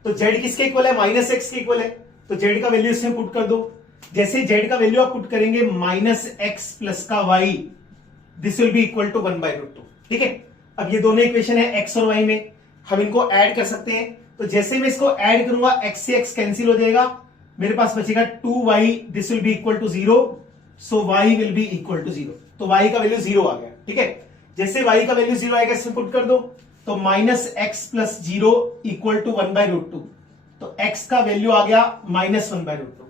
तो z किसके इक्वल है? -x के इक्वल है, तो z का वैल्यू इसमें पुट कर दो। जैसे z का वैल्यू आप पुट करेंगे -x प्लस का y this will be equal to 1/√2, ठीक है। अब ये दोनों इक्वेशन है x और y में, हम इनको ऐड कर सकते हैं। तो जैसे मैं इसको ऐड करूंगा x से x कैंसिल हो जाएगा, मेरे पास बचेगा 2y this will be equal to 0 so y will be equal to 0। तो y का वैल्यू 0 आ गया, ठीक है। जैसे y का वैल्यू 0 आएगा इसमें पुट कर दो, तो minus X plus 0 equal to 1/√2। तो x का वैल्यू आ गया -1/√2।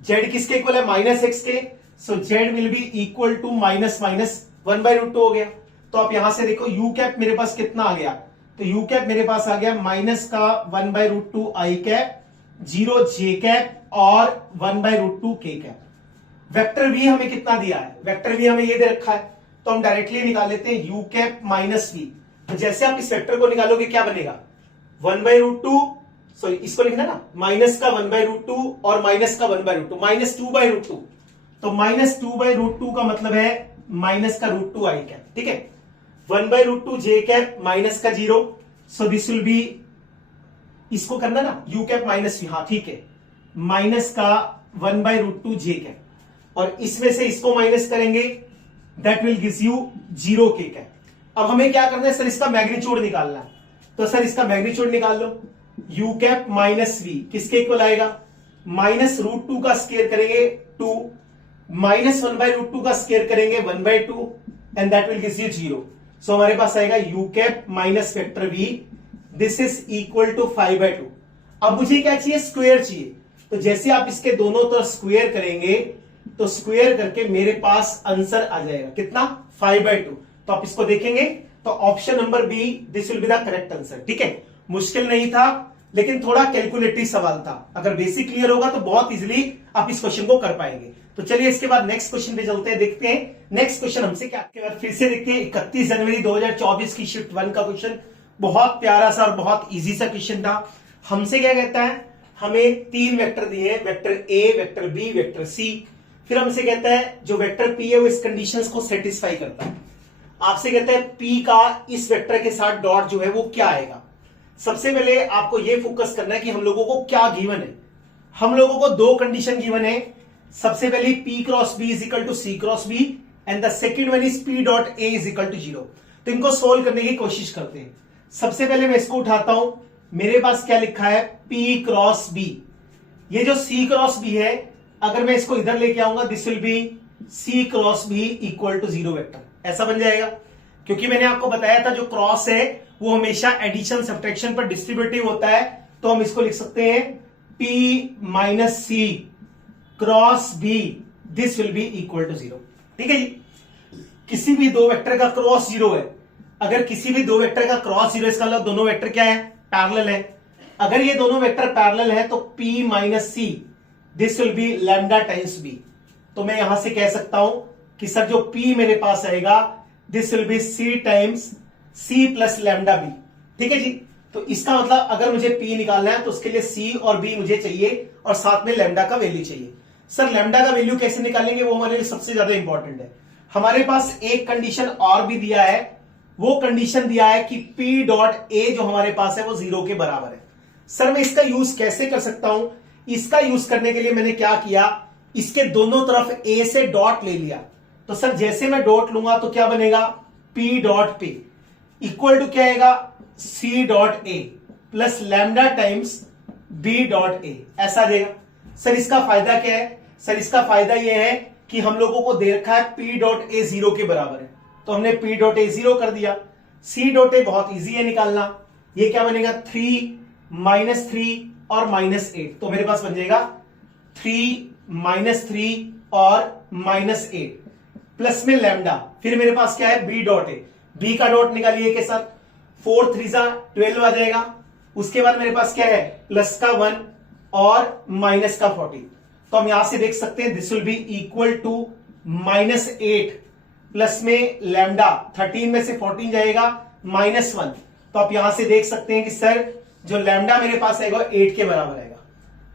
z किसके इक्वल है? माइनस एक्स के, so z will be equal to minus 1/√2 हो गया। तो आप यहां से देखो u कैप मेरे पास कितना आ गया, तो u कैप मेरे पास आ गया माइनस का 1/√2 i कैप, 0 j कैप और 1/√2 k कैप। वेक्टर v हमें कितना दिया है? वेक्टर v हमें ये दे रखा है, तो हम डायरेक्टली निकाल लेते हैं u कैप माइनस v। तो जैसे आप इस वेक्टर को निकालोगे क्या बनेगा? 1/√2, सो इसको लिखना ना, माइनस का 1/√2 और माइनस का 1/√2, माइनस 2/√2। तो माइनस 2/√2 का मतलब है माइनस का √2 i कैप, ठीक है। 1/√2 j कैप माइनस का 0, सो दिस विल बी, इसको करना ना u कैप माइनस v, हाँ ठीक है, माइनस का 1/√2 j कैप, और इसमें से इसको माइनस करेंगे, that will give you 0 k cap. अब हमें क्या करना है सर? इसका मैग्नीट्यूड निकालना है। तो सर इसका मैग्नीट्यूड निकाल लो, u कैप माइनस v किसके इक्वल आएगा? माइनस √2 का स्क्वायर करेंगे 2, माइनस 1/√2 का स्क्वायर करेंगे 1/2, and that will give you 0। So हमारे पास आएगा u cap minus vector v, this is equal to 5/2। अब मुझे क्या चाहिए? स्क्वायर चाहिए। तो जैसे आप इसके दोनों तरफ स्क्वायर करेंगे, तो स्क्वायर करके मेरे पास आंसर आ जाएगा कितना? 5/2। तो आप इसको देखेंगे तो option number B, this will be the correct answer, ठीक है। मुश्किल नहीं था, लेकिन थोड़ा कैलकुलेटिव सवाल था। अगर बेसिक क्लियर होगा तो बहुत इजीली आप इस क्वेश्चन को कर पाएंगे। तो चलिए इसके बाद नेक्स्ट क्वेश्चन पे चलते हैं, देखते हैं नेक्स्ट क्वेश्चन हमसे क्या। के बाद फिर से देखते हैं 31 जनवरी 2024 की शिफ्ट 1 का क्वेश्चन। बहुत प्यारा सा और बहुत इजी सा क्वेश्चन था। हमसे क्या कहता है? हमें 3 वेक्टर दिए हैं, vector A, vector B, vector C. फिर हमसे कहता है जो वेक्टर पी है वो इस कंडीशंस को सेटिस्फाई करता है। आपसे कहता है पी का इस वेक्टर के साथ डॉट जो है वो क्या आएगा। सबसे पहले आपको ये फोकस करना है कि हम लोगों को क्या गिवन है। हम लोगों को 2 कंडीशन गिवन है। सबसे पहले p cross b is equal to c cross b, and the second one is p dot a is equal to 0। तो इनको सोल्व करने की कोशिश करते हैं। सबसे पहले मैं इसको उठाता हूं, मेरे पास क्या लिखा है? p cross b। ये जो c क्रॉस b है, अगर मैं इसको इधर लेके आऊंगा, this will be c cross b equal to 0 vector, ऐसा बन जाएगा। क्योंकि मैंने आपको बताया था जो क्रॉस है वो हमेशा एडिशन सब्ट्रैक्शन पर डिस्ट्रीब्यूटिव होता है। तो हम इसको लिख सकते हैं p minus C cross b, this will be equal to 0, ठीक है जी। किसी भी 2 वेक्टर का क्रॉस 0 है। अगर किसी भी 2 वेक्टर का क्रॉस 0 है, इसका मतलब दोनों वेक्टर क्या है? पैरेलल है। अगर ये दोनों वेक्टर पैरेलल है तो p minus C, this will be lambda times b। तो मैं यहां से कह सकता हूं कि सर जो p मेरे पास आएगा, this will be c times c plus lambda b, ठीक है जी। तो इसका मतलब अगर मुझे p निकालना है तो उसके लिए c और b मुझे चाहिए, और साथ में लैम्डा का वैल्यू चाहिए। सर लैम्डा का वैल्यू कैसे निकालेंगे? वो हमारे लिए सबसे ज्यादा इंपॉर्टेंट है। हमारे पास एक कंडीशन और भी दिया है। वो कंडीशन दिया है कि p डॉट a जो हमारे पास है वो 0 के बराबर है। सर मैं इसका यूज कैसे कर सकता हूं? इसका यूज करने के लिए मैंने क्या किया, इसके दोनों तरफ a से डॉट ले लिया। तो सर जैसे मैं डॉट लूंगा तो क्या बनेगा? p dot p equal to क्या आएगा? c dot a plus lambda times b dot a, ऐसा देगा। सर इसका फायदा क्या है? सर इसका फायदा यह है कि हम लोगों को दे रखा है p डॉट a 0 के बराबर है, तो हमने p डॉट a 0 कर दिया। c डॉट a बहुत इजी है निकालना। ये क्या बनेगा? 3 माइनस 3 और माइनस 8। तो मेरे पास बन जाएगा 3 माइनस 3 और माइनस 8 प्लस में लैम्डा। फिर मेरे पास क्या है? b dot a। b का डॉट निकालिए के साथ, 4 3 12 आ जाएगा। उसके बाद मेरे पास क्या है? प्लस का 1 और माइनस का 14। तो हम यहां से देख सकते हैं this will be equal to minus 8 plus में लैम्डा, 13 में से 14 जाएगा माइनस 1। तो आप यहां से देख सकते हैं कि सर जो लैम्डा मेरे पास आएगा 8 के बराबर आएगा।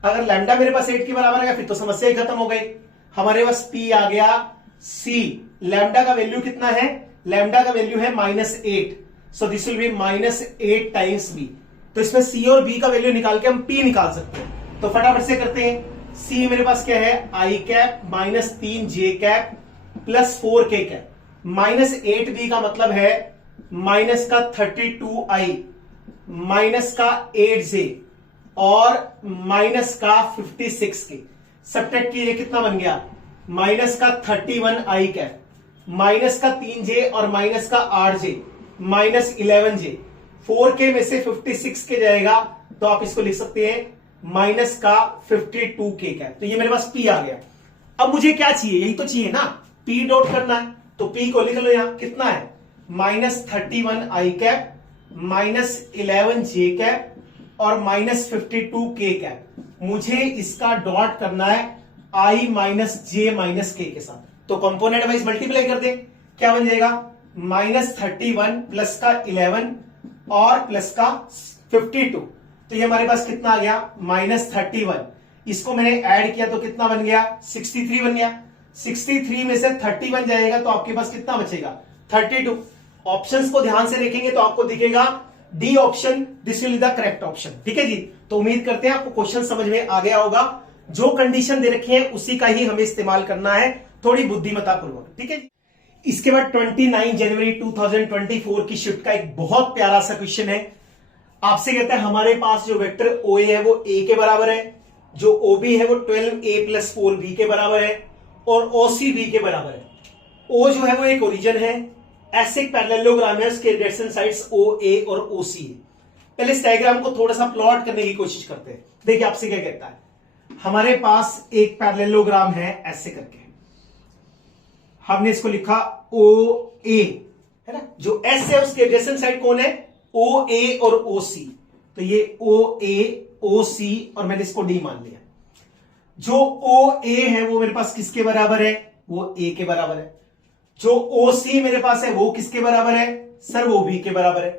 अगर लैम्डा मेरे पास 8 के बराबर आएगा फिर तो समस्या ही खत्म हो गई। हमारे पास p आ गया c। लैम्डा का वैल्यू कितना है? लैम्डा का वैल्यू है -8, सो this will B -8 times b। तो इसमें c और b का वैल्यू निकाल के हम p निकाल सकते हैं। तो फटाफट से करते हैं। c मेरे पास क्या है? i cap minus 3j cap plus 4k cap. -8b का मतलब है माइनस का 32i माइनस का 8j और माइनस का 56k। सब्ट्रैक्ट कीजिए, कितना बन गया? माइनस का 31 आई कैप, माइनस का 3J और माइनस का 8J, माइनस 11J, 4K में से 56 के जाएगा तो आप इसको लिख सकते हैं माइनस का 52K कैप। तो ये मेरे पास P आ गया। अब मुझे क्या चाहिए, यही तो चाहिए ना, P डॉट करना है, तो P को लिख लो यहां, कितना है माइनस 31 आई कैप, माइनस 11J कैप और माइनस 52K कैप। मुझे इसका डॉट करना है I minus J minus K के साथ, तो कंपोनेंट वाइज मल्टीप्लाई कर दे, क्या बन जाएगा माइनस 31 प्लस का 11 और प्लस का 52, तो ये हमारे पास कितना आ गया माइनस 31। इसको मैंने ऐड किया तो कितना बन गया 63 बन गया। 63 में से 31 जाएगा तो आपके पास कितना बचेगा 32। ऑप्शंस को ध्यान से देखेंगे तो आपको दिखेगा D option, this will be the correct option. ठीक है जी, तो उम्मीद करते हैं आपको क्वेश्चन समझ में आ गया होगा। जो कंडीशन दे रखी है उसी का ही हमें इस्तेमाल करना है, थोड़ी बुद्धिमत्ता पूर्वक। ठीक है जी, इसके बाद 29 जनवरी 2024 की शिफ्ट का एक बहुत प्यारा सा क्वेश्चन है। आपसे कहता है हमारे पास जो वेक्टर OA है वो A के बराबर है, जो OB है वो 12A प्लस 4B के बराबर है और OC B के बराबर है। O जो है वो एक ओरिजिन है, ऐसे एक पैरेललोग्राम है, उसके एडजेसेंट साइड्स OA और OC है। पहले इस डायग्राम को थोड़ा सा प्लॉट करने की कोशिश करते हैं। देखिए आपसे क्या कहता है, हमारे पास एक पैरेललोग्राम है ऐसे करके, हमने इसको लिखा OA है ना, जो S है उसके एडजेसेंट साइड कौन है OA और OC, तो ये OA OC और मैंने इसको D मान लिया। जो OA है वो मेरे पास किसके बराबर है, वो A के बराबर है। जो OC मेरे पास है वो किसके बराबर है सर, वो B के बराबर है।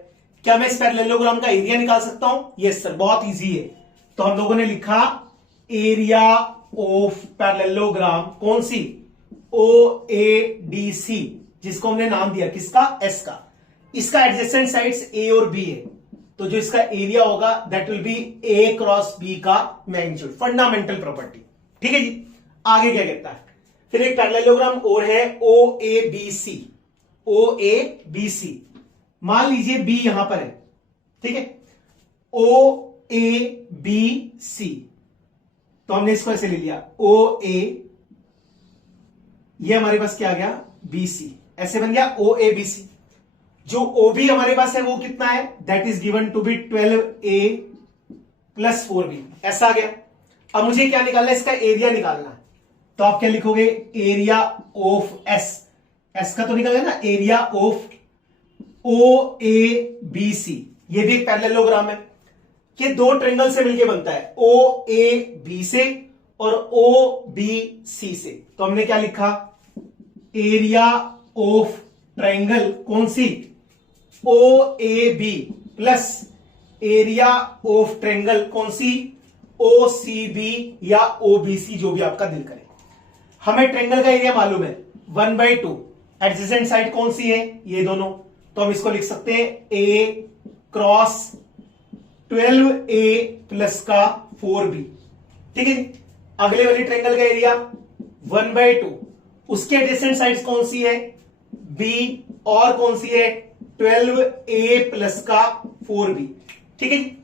क्या मैं इस पैरेललोग्राम का एरिया निकाल सकता हूं, यस सर, बहुत इजी है। तो हम लोगों ने लिखा एरिया ऑफ पैरेललोग्राम, कौन सी OADC, जिसको हमने नाम दिया किसका S का। इसका एडजेसेंट साइड्स A और B है, तो जो इसका एरिया होगा that will B A cross B का मैग्नीट्यूड, फंडामेंटल प्रॉपर्टी। ठीक है जी, आगे क्या कहता है, फिर एक पैरेललोग्राम और है OABC। OABC मान लीजिए B यहां पर है, ठीक है, OABC, तो हमने इसको ऐसे ले लिया OA, ये हमारे पास क्या आ गया BC, ऐसे बन गया OABC। जो OB हमारे पास है वो कितना है, that is given to be 12A plus 4B, ऐसा आ गया। अब मुझे क्या निकालना है, इसका एरिया निकालना है, तो आप क्या लिखोगे एरिया ऑफ S, S का तो निकल गया ना, एरिया ऑफ OABC। ये भी एक पैरेललोग्राम है कि दो ट्रायंगल से मिलके बनता है, OAB से और OBC से। तो हमने क्या लिखा एरिया ऑफ ट्रायंगल कौन सी OAB plus area of triangle कौन सी OCB या OBC, जो भी आपका दिल करे। हमें ट्रायंगल का एरिया मालूम है 1/2, एडजेसेंट साइड कौन सी है ये दोनों, तो हम इसको लिख सकते हैं A क्रॉस 12A प्लस का 4B। ठीक है जी, अगले वाली ट्रायंगल का एरिया 1/2, उसके एडजेसेंट साइड्स कौन सी है B और कौन सी है 12A प्लस का 4B। ठीक है जी,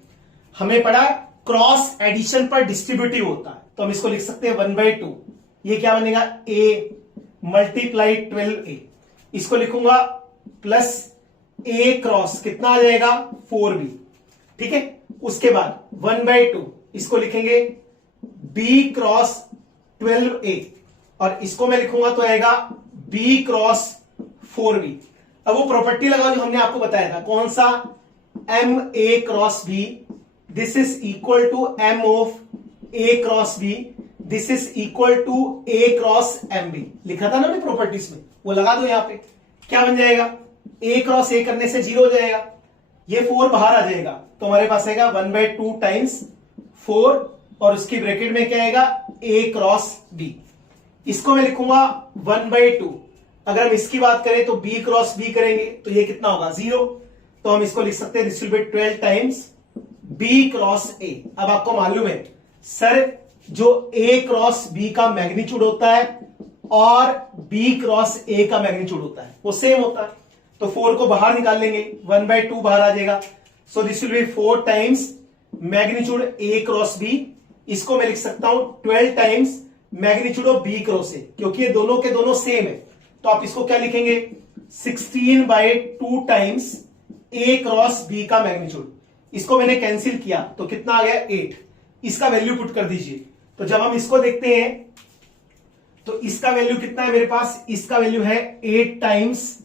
हमें पढ़ा क्रॉस एडिशन पर डिस्ट्रीब्यूटिव होता है, तो हम इसको लिख सकते हैं 1/2, ये क्या बनेगा A मल्टीप्लाई 12A, इसको लिखूंगा प्लस A क्रॉस कितना आ जाएगा 4B। ठीक है, उसके बाद 1/2 इसको लिखेंगे B क्रॉस 12A और इसको मैं लिखूंगा तो आएगा B क्रॉस 4B। अब वो प्रॉपर्टी लगाओ जो हमने आपको बताया था, कौन सा MA cross B, this is equal to M of A cross B, this is equal to A cross MB। लिखा था ना हमने प्रॉपर्टीज में, वो लगा दो यहां पे, क्या बन जाएगा A क्रॉस A करने से 0 हो जाएगा, ये 4 बाहर आ जाएगा, तो हमारे पास आएगा 1/2 टाइम्स 4 और उसकी ब्रैकेट में क्या आएगा A क्रॉस B। इसको मैं लिखूंगा 1/2, अगर हम इसकी बात करें तो B क्रॉस B करेंगे तो ये कितना होगा 0, तो हम इसको लिख सकते हैं this will B 12 times B cross A। अब आपको मालूम है सर जो A क्रॉस B का मैग्नीट्यूड होता है और B क्रॉस A का मैग्नीट्यूड होता है वो सेम होता है, तो 4 को बाहर निकाल लेंगे 1/2 बाहर आ जाएगा, so this will be 4 times magnitude A cross B। इसको मैं लिख सकता हूं 12 times magnitude of B cross A, क्योंकि ये दोनों के दोनों सेम है तो आप इसको क्या लिखेंगे 16/2 टाइम्स ए क्रॉस बी का मैग्नीट्यूड। इसको मैंने कैंसिल किया तो कितना आ गया 8। इसका वैल्यू पुट कर दीजिए। तो जब हम इसको देखते हैं तो इसका वैल्यू कितना है मेरे पास, इसका वैल्यू है 8 टाइम्स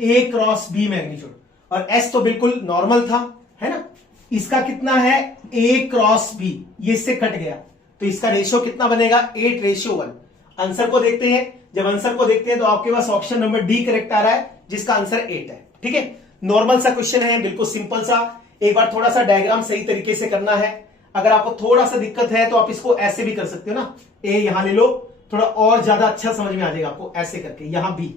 ए क्रॉस बी मैग्नीट्यूड, और एस तो बिल्कुल नॉर्मल था, है ना। इसका कितना है ए क्रॉस बी, ये इससे कट गया तो इसका रेशियो कितना बनेगा 8:1। आंसर को देखते हैं। जब आंसर को देखते हैं तो आपके पास ऑप्शन नंबर डी करेक्ट आ रहा है, जिसका आंसर 8 है। ठीक है, नॉर्मल सा क्वेश्चन है, बिल्कुल सिंपल सा। एक बार थोड़ा सा डायग्राम सही तरीके से करना है। अगर आपको थोड़ा सा दिक्कत है तो आप इसको ऐसे भी कर सकते हो ना, ए यहां ले लो, थोड़ा और ज्यादा अच्छा समझ में आ जाएगा आपको, ऐसे करके यहां बी,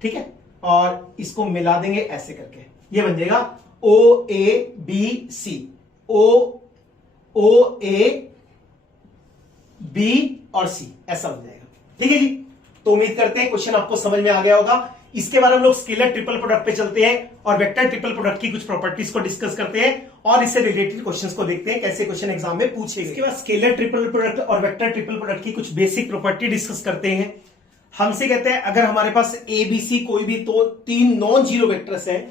ठीक है, और इसको मिला देंगे ऐसे करके, ये बन जाएगा ओ ए B C, O A B और सी, ऐसा बन जाएगा। ठीक है जी, तो उम्मीद करते हैं क्वेश्चन आपको समझ में आ गया होगा। इसके बाद हम लोग स्केलर ट्रिपल प्रोडक्ट पे चलते हैं और वेक्टर ट्रिपल प्रोडक्ट की कुछ प्रॉपर्टीज को डिस्कस करते हैं और इससे रिलेटेड क्वेश्चंस को देखते हैं कैसे क्वेश्चन एग्जाम में पूछेंगे। इसके बाद स्केलर ट्रिपल प्रोडक्ट और वेक्टर ट्रिपल प्रोडक्ट की कुछ बेसिक प्रॉपर्टी डिस्कस करते हैं। हमसे कहते हैं अगर हमारे पास ए बी सी कोई भी तो 3 नॉन जीरो वेक्टर्स हैं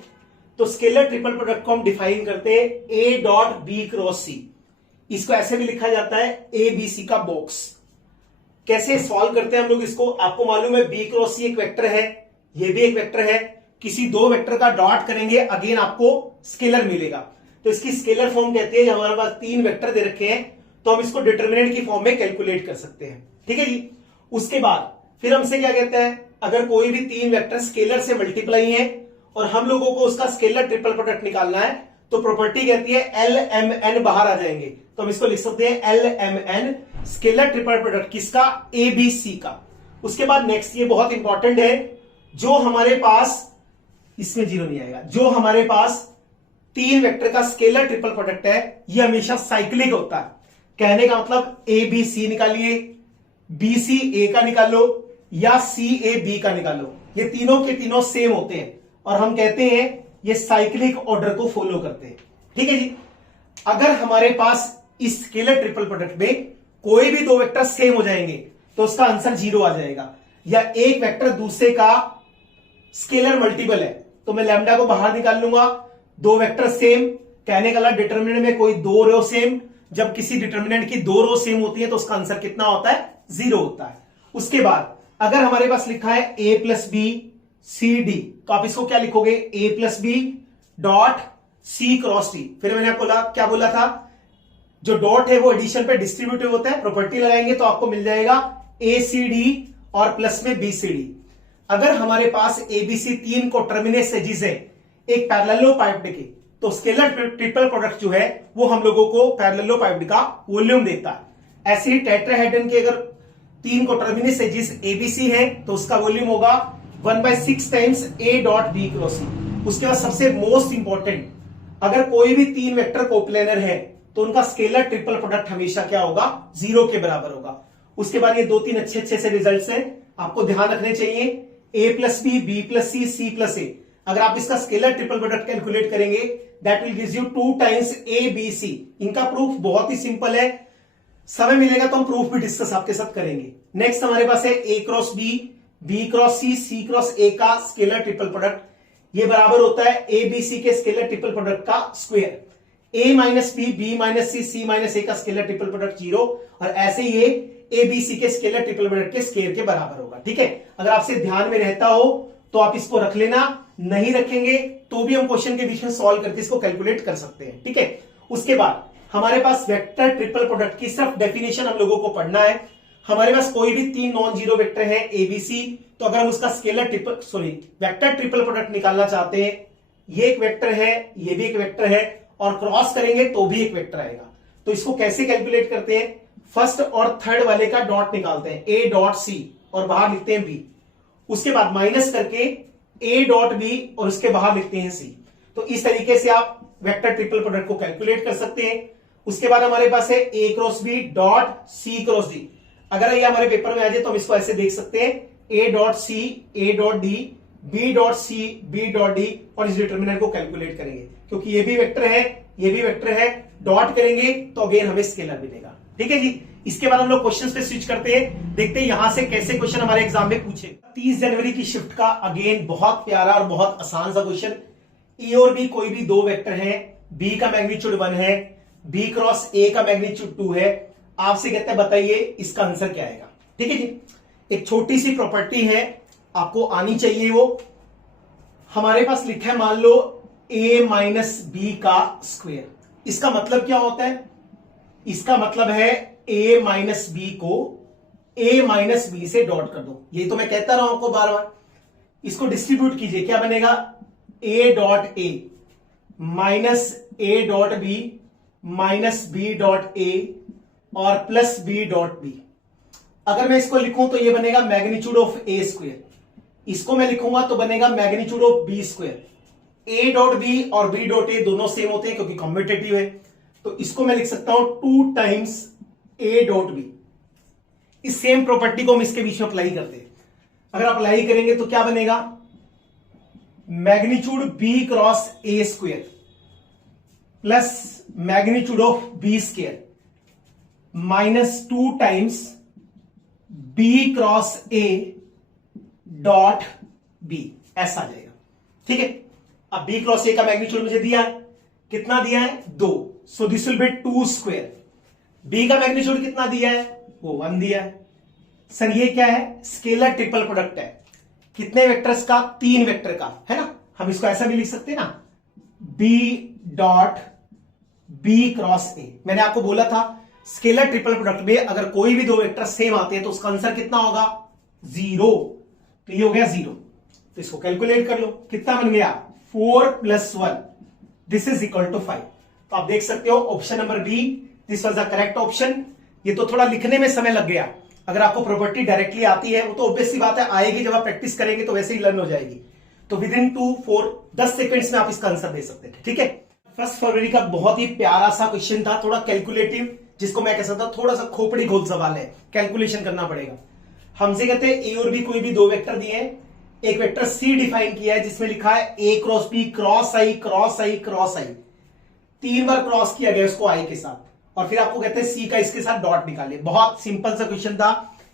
तो स्केलर ट्रिपल प्रोडक्ट को हम डिफाइन करते हैं ए डॉट बी क्रॉस सी। इसको ऐसे भी लिखा जाता है ए बी सी का बॉक्स। कैसे सॉल्व करते हैं हम लोग इसको, आपको मालूम है बी क्रॉस सी एक वेक्टर है, ये भी एक वेक्टर है। किसी दो वेक्टर का डॉट करेंगे अगेन आपको स्केलर मिलेगा, तो इसकी स्केलर फॉर्म कहती है। हमारे पास 3 वेक्टर दे रखे हैं तो हम इसको डिटर्मिनेंट की फॉर्म में कैलकुलेट कर सकते हैं। ठीक है जी, उसके बाद फिर हमसे क्या कहता है, अगर कोई भी 3 वेक्टर स्केलर से मल्टीप्लाई है और हम लोगों को उसका स्केलर ट्रिपल प्रोडक्ट निकालना है तो प्रॉपर्टी कहती है एल एम एन बाहर आ जाएंगे, तो हम इसको लिख सकते हैं L M N scalar triple product किसका, ए बी सी का। उसके बाद नेक्स्ट, ये बहुत इंपॉर्टेंट है, जो हमारे पास, इसमें जीरो नहीं आएगा, जो हमारे पास 3 वेक्टर का स्केलर ट्रिपल प्रोडक्ट है ये हमेशा साइक्लिक होता है। कहने का मतलब ए बी सी निकालिए, बी सी ए का निकालो या सी ए बी का निकालो, ये तीनों के तीनों सेम होते हैं और हम कहते हैं ये साइक्लिक ऑर्डर को फॉलो करते हैं। ठीक है जी, अगर हमारे पास इस स्केलर ट्रिपल प्रोडक्ट में कोई भी 2 वेक्टर सेम हो जाएंगे तो उसका आंसर 0 आ जाएगा, या एक वेक्टर दूसरे का स्केलर मल्टीपल है तो मैं लैम्डा को बाहर निकाल लूंगा। 2 वेक्टर सेम, कहने का डिटर्मिनेंट में कोई 2 रो सेम, जब किसी डिटर्मिनेंट की 2 रो सेम होती है तो उसका आंसर कितना होता है, 0 होता है। उसके बाद अगर हमारे पास लिखा है A plus B C D तो आप इसको क्या लिखोगे, A plus B dot C cross D. फिर मैंने आपको क्या बोला था, जो डॉट है वो एडिशन पे डिस्ट्रीब्यूटिव होता है, प्रॉपर्टी लगाएंगे तो आपको मिल जाएगा ए सी डी और प्लस में बी सी डी। अगर हमारे पास एबीसी 3 को टर्मिनेट एजिस है एक पैरेललोपाइप्ड के, तो स्केलर ट्रिपल प्रोडक्ट जो है वो हम लोगों को पैरेललोपाइप्ड का वॉल्यूम देता है। ऐसे ही टेट्राहेड्रन के अगर 3 को टर्मिनेट एजिस एबीसी है तो उसका वॉल्यूम होगा 1/6 times A dot B cross C. उसके बाद सबसे मोस्ट इंपॉर्टेंट, अगर कोई भी 3 वेक्टर कोप्लेनर है तो उनका स्केलर ट्रिपल प्रोडक्ट हमेशा क्या होगा, 0 के बराबर होगा। उसके बाद ये 2-3 अच्छे से रिजल्ट्स हैं, आपको ध्यान रखने चाहिए। A plus B plus C plus A, अगर आप इसका स्केलर ट्रिपल प्रोडक्ट कैलकुलेट करेंगे that will give you 2 times A B C. इनका प्रूफ बहुत ही सिंपल है, समय मिलेगा तो हम प्रूफ भी डिस्कस आपके साथ करेंगे। नेक्स्ट हमारे पास है A cross B cross C cross A का स्केलर ट्रिपल प्रोडक्ट, ये बराबर होता है ए बी सी के स्केलर ट्रिपल प्रोडक्ट का स्क्वायर। ए माइनस बी माइनस सी माइनस ए का स्केलर ट्रिपल प्रोडक्ट 0, और ऐसे ही ये ए बी सी के स्केलर ट्रिपल प्रोडक्ट के स्क्वायर के बराबर होगा। ठीक है, अगर आपसे ध्यान में रहता हो तो आप इसको रख लेना, नहीं रखेंगे तो भी हम क्वेश्चन के बीच में सॉल्व करके इसको कैलकुलेट कर सकते हैं। ठीक है, उसके बाद हमारे पास वेक्टर ट्रिपल प्रोडक्ट की सिर्फ डेफिनेशन हम लोगों को पढ़ना है। हमारे पास कोई भी 3 नॉन जीरो वेक्टर है एबीसी, तो अगर हम उसका स्केलर वेक्टर ट्रिपल प्रोडक्ट निकालना चाहते हैं, ये एक वेक्टर है, ये भी एक वेक्टर है, और क्रॉस करेंगे तो भी एक वेक्टर आएगा। तो इसको कैसे कैलकुलेट करते हैं, फर्स्ट और थर्ड वाले का डॉट निकालते हैं, ए डॉट सी और बाहर लिखते हैं बी। उसके बाद माइनस करके ए डॉट बी और उसके बाहर लिखते हैं सी। तो इस तरीके से आप वेक्टर ट्रिपल प्रोडक्ट को कैलकुलेट कर सकते हैं। उसके बाद हमारे पास है A cross B dot C cross D. अगर ये हमारे पेपर में आ जाए तो हम इसको ऐसे देख सकते हैं, A dot C A dot D B dot C B dot D, और इस डिटर्मिनेंट को कैलकुलेट करेंगे क्योंकि ये भी वेक्टर है, ये भी वेक्टर है, डॉट करेंगे तो अगेन हमें स्केलर मिलेगा। ठीक है जी, इसके बाद हम लोग क्वेश्चन पे स्विच करते हैं, देखते हैं यहां से कैसे क्वेश्चन हमारे एग्जाम में पूछे। 30 जनवरी की शिफ्ट का अगेन बहुत प्यारा और बहुत आसान सा क्वेश्चन। ए और बी कोई भी दो वेक्टर हैं, बी का मैग्नीट्यूड 1 है, बी क्रॉस ए का मैग्नीट्यूड 2 है। आपसे कहते हैं बताइए इसका आंसर क्या आएगा। ठीक है जी, एक छोटी सी प्रॉपर्टी है, आपको आनी चाहिए वो। हमारे पास लिखा है मान लो a माइनस बी का स्क्वायर। इसका मतलब क्या होता है? इसका मतलब है a माइनस बी को a माइनस बी से डॉट कर दो। ये तो मैं कहता रहा हूं आपको बार बार। इसको डिस्ट्रीब्यूट कीजिए, क्या बनेगा? a dot A minus a dot B minus b dot A और प्लस b डॉट बी। अगर मैं इसको लिखूं तो ये बनेगा मैग्नीट्यूड ऑफ ए स्क्वायर। इसको मैं लिखूंगा तो बनेगा magnitude of B square. A dot B और बी डॉट ए दोनों सेम होते हैं क्योंकि कॉम्पिटेटिव है, तो इसको मैं लिख सकता हूं 2 टाइम्स ए डॉट बी। इस सेम प्रॉपर्टी को हम इसके बीच में अप्लाई करते हैं। अगर अप्लाई करेंगे तो क्या बनेगा? Magnitude B cross A square plus magnitude of B square minus 2 times B cross A dot B, ऐसा आ जाएगा। ठीक है, अब बी क्रॉस ए का मैग्नीट्यूड मुझे दिया है, कितना दिया है? 2, so this will be 2 square. B का मैग्नीट्यूड कितना दिया है? वो 1 दिया है। सर ये क्या है? स्केलर ट्रिपल प्रोडक्ट है। कितने वेक्टर्स का? 3 वेक्टर का, है ना। हम इसको ऐसा भी लिख सकते हैं ना, B dot B cross A. मैंने आपको बोला था स्केलर ट्रिपल प्रोडक्ट में अगर कोई भी दो वेक्टर सेम आते हैं तो उसका आंसर कितना होगा? 0। तो ये हो गया 0। तो इसको कैलकुलेट कर लो, कितना बन गया? 4 + 1, दिस इज इक्वल टू 5। तो आप देख सकते हो option number B, this was the correct option. ये तो थोड़ा लिखने में समय लग गया। अगर आपको प्रॉपर्टी डायरेक्टली आती है वो तो ऑब्वियस सी बात है, आएगी जब आप प्रैक्टिस करेंगे तो वैसे ही लर्न हो जाएगी। तो विद इन 10 सेकेंड्स में आप इसका आंसर दे सकते थे। ठीक है, 1 फरवरी का बहुत ही प्यारा सा क्वेश्चन था, थोड़ा कैलकुलेटिव, जिसको मैं कह सकता हूं थोड़ा सा खोपड़ी खोल सवाल है, कैलकुलेशन करना पड़ेगा। हमसे कहते हैं ए और बी कोई भी दो वेक्टर दिए हैं, एक वेक्टर सी डिफाइन किया है जिसमें लिखा है A cross B cross I cross I cross I. 3 bar cross किया गया उसको आई के साथ, और फिर आपको कहते हैं सी का इसके साथ डॉट निकालिए। बहुत सिंपल सा क्वेश्चन था,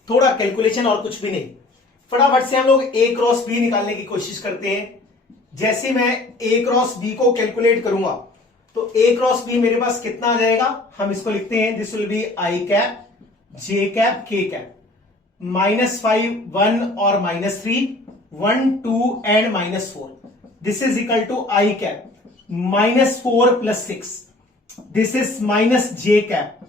थोड़ा कैलकुलेशन और कुछ भी नहीं। फटाफट से हम लोग ए क्रॉस बी निकालने की कोशिश करते हैं। जैसे मैं ए क्रॉस बी को कैलकुलेट करूंगा तो ए क्रॉस बी मेरे पास कितना आ जाएगा? हम इसको लिखते हैं, this will be I cap J cap K cap, -5 1 और -3 1 2 and -4। This is equal to I cap -4 + 6, this is minus J cap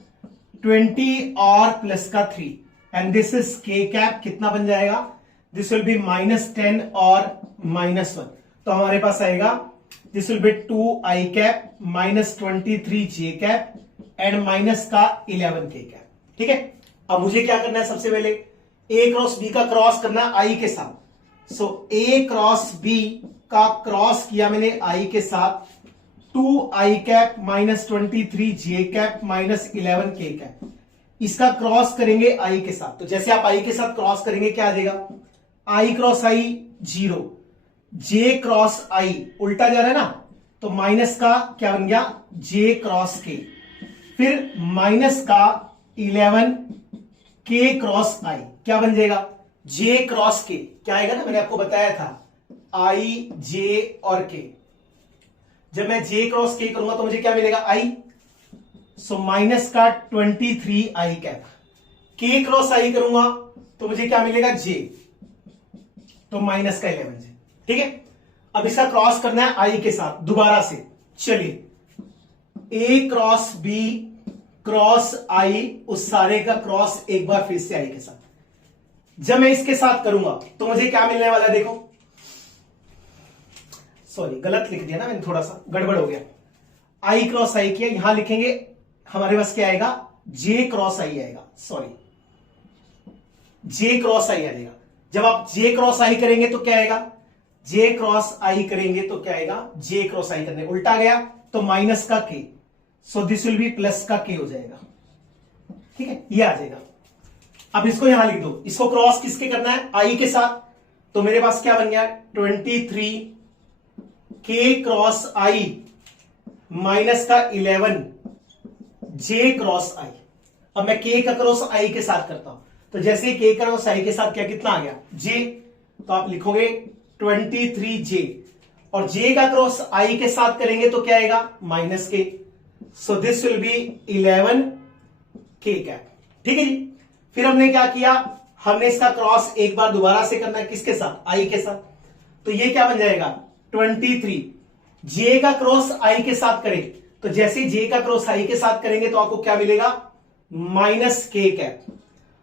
20 और प्लस का 3, and this is K cap. कितना बन जाएगा? दिस विल बी -10 और -1। तो हमारे पास आएगा this will be 2 I cap -23 J cap and minus का 11 के कैप। ठीक है, अब मुझे क्या करना है? सबसे पहले ए क्रॉस बी का क्रॉस करना है आई के साथ। सो ए क्रॉस बी का क्रॉस किया मैंने आई के साथ, 2 आई कैप -23 जे कैप -11 के कैप। इसका क्रॉस करेंगे आई के साथ, तो जैसे आप आई के साथ क्रॉस करेंगे क्या आ जाएगा? आई क्रॉस आई 0, जे क्रॉस आई उल्टा जा रहा है ना, तो माइनस का क्या बन गया? जे क्रॉस के, फिर माइनस का 11 के क्रॉस आई, क्या बन जाएगा? जे क्रॉस के। क्या आएगा ना, मैंने आपको बताया था आई जे और के। जब मैं जे क्रॉस के करूंगा तो मुझे क्या मिलेगा? आई। सो माइनस का 23 आई कैप। के क्रॉस आई करूंगा तो मुझे क्या मिलेगा? जे, तो माइनस का 11 जे। ठीक है, अब इसका क्रॉस करना है आई के साथ दोबारा से। चलिए, ए क्रॉस बी क्रॉस आई, उस सारे का क्रॉस एक बार फिर से आई के साथ। जब मैं इसके साथ करूंगा तो मुझे क्या मिलने वाला है? देखो, सॉरी गलत लिख दिया ना मैंने, थोड़ा सा गड़बड़ हो गया। आई क्रॉस आई किया, यहां लिखेंगे हमारे पास क्या आएगा? जे क्रॉस आई आएगा। सॉरी, जे क्रॉस आई आ जाएगा। जब आप जे क्रॉस आई करेंगे तो क्या आएगा? जे क्रॉस आई करेंगे तो क्या आएगा? जे क्रॉस आई करने उल्टा गया तो माइनस का के, सो दिस विल बी प्लस का के हो जाएगा। ठीक है, ये आ जाएगा। अब इसको यहां लिख दो। इसको क्रॉस किसके करना है? आई के साथ। तो मेरे पास क्या बन गया? 23 के क्रॉस आई माइनस का 11 जे क्रॉस आई। अब मैं k का क्रॉस i के साथ करता हूं, तो जैसे ही k का क्रॉस i के साथ क्या कितना आ गया j, तो आप लिखोगे 23j, और j का क्रॉस i के साथ करेंगे तो क्या आएगा -k, so this will B 11k cap. ठीक है जी। फिर हमने क्या किया, हमने इसका क्रॉस एक बार दोबारा से करना है, किसके साथ, i के साथ, तो ये क्या बन जाएगा 23। j का क्रॉस i के साथ करें, तो जैसे j का क्रॉस i के साथ करेंगे तो आपको क्या मिलेगा -k कैप,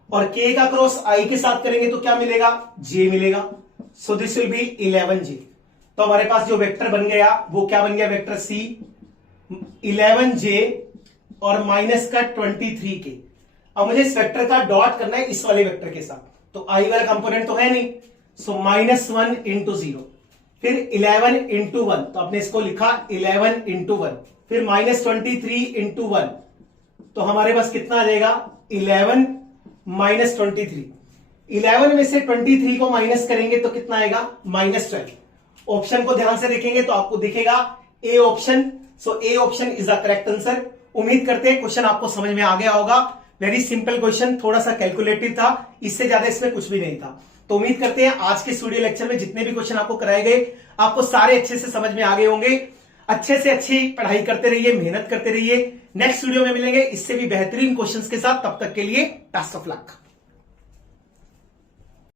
और k का क्रॉस i के साथ करेंगे तो क्या मिलेगा j मिलेगा, सो दिस विल बी 11j। तो हमारे पास जो वेक्टर बन गया वो क्या बन गया, वेक्टर c 11j और माइनस का 23k। अब मुझे इस वेक्टर का डॉट करना है इस वाले वेक्टर के साथ, तो i वाला कंपोनेंट तो है नहीं, सो -1 इंटू 0, फिर 11 इंटू 1, तो आपने इसको लिखा 11 इंटू 1, फिर -23 इंटू 1, तो हमारे पास कितना आ जाएगा 11 माइनस 23। 11 में से 23 को माइनस करेंगे तो कितना आएगा -12। ऑप्शन को ध्यान से देखेंगे तो आपको दिखेगा A option, so A option is the correct answer. उम्मीद करते हैं क्वेश्चन आपको समझ में आ गया होगा। वेरी सिंपल क्वेश्चन, थोड़ा सा कैलकुलेटिव था, इससे ज्यादा इसमें कुछ भी नहीं था। तो उम्मीद करते हैं आज के स्टूडियो लेक्चर में जितने भी क्वेश्चन आपको कराए गए आपको सारे अच्छे से समझ में आ गए होंगे। अच्छे से अच्छी पढ़ाई करते रहिए, मेहनत करते रहिए। नेक्स्ट वीडियो में मिलेंगे इससे भी बेहतरीन क्वेश्चंस के साथ, तब तक के लिए बेस्ट ऑफ लक।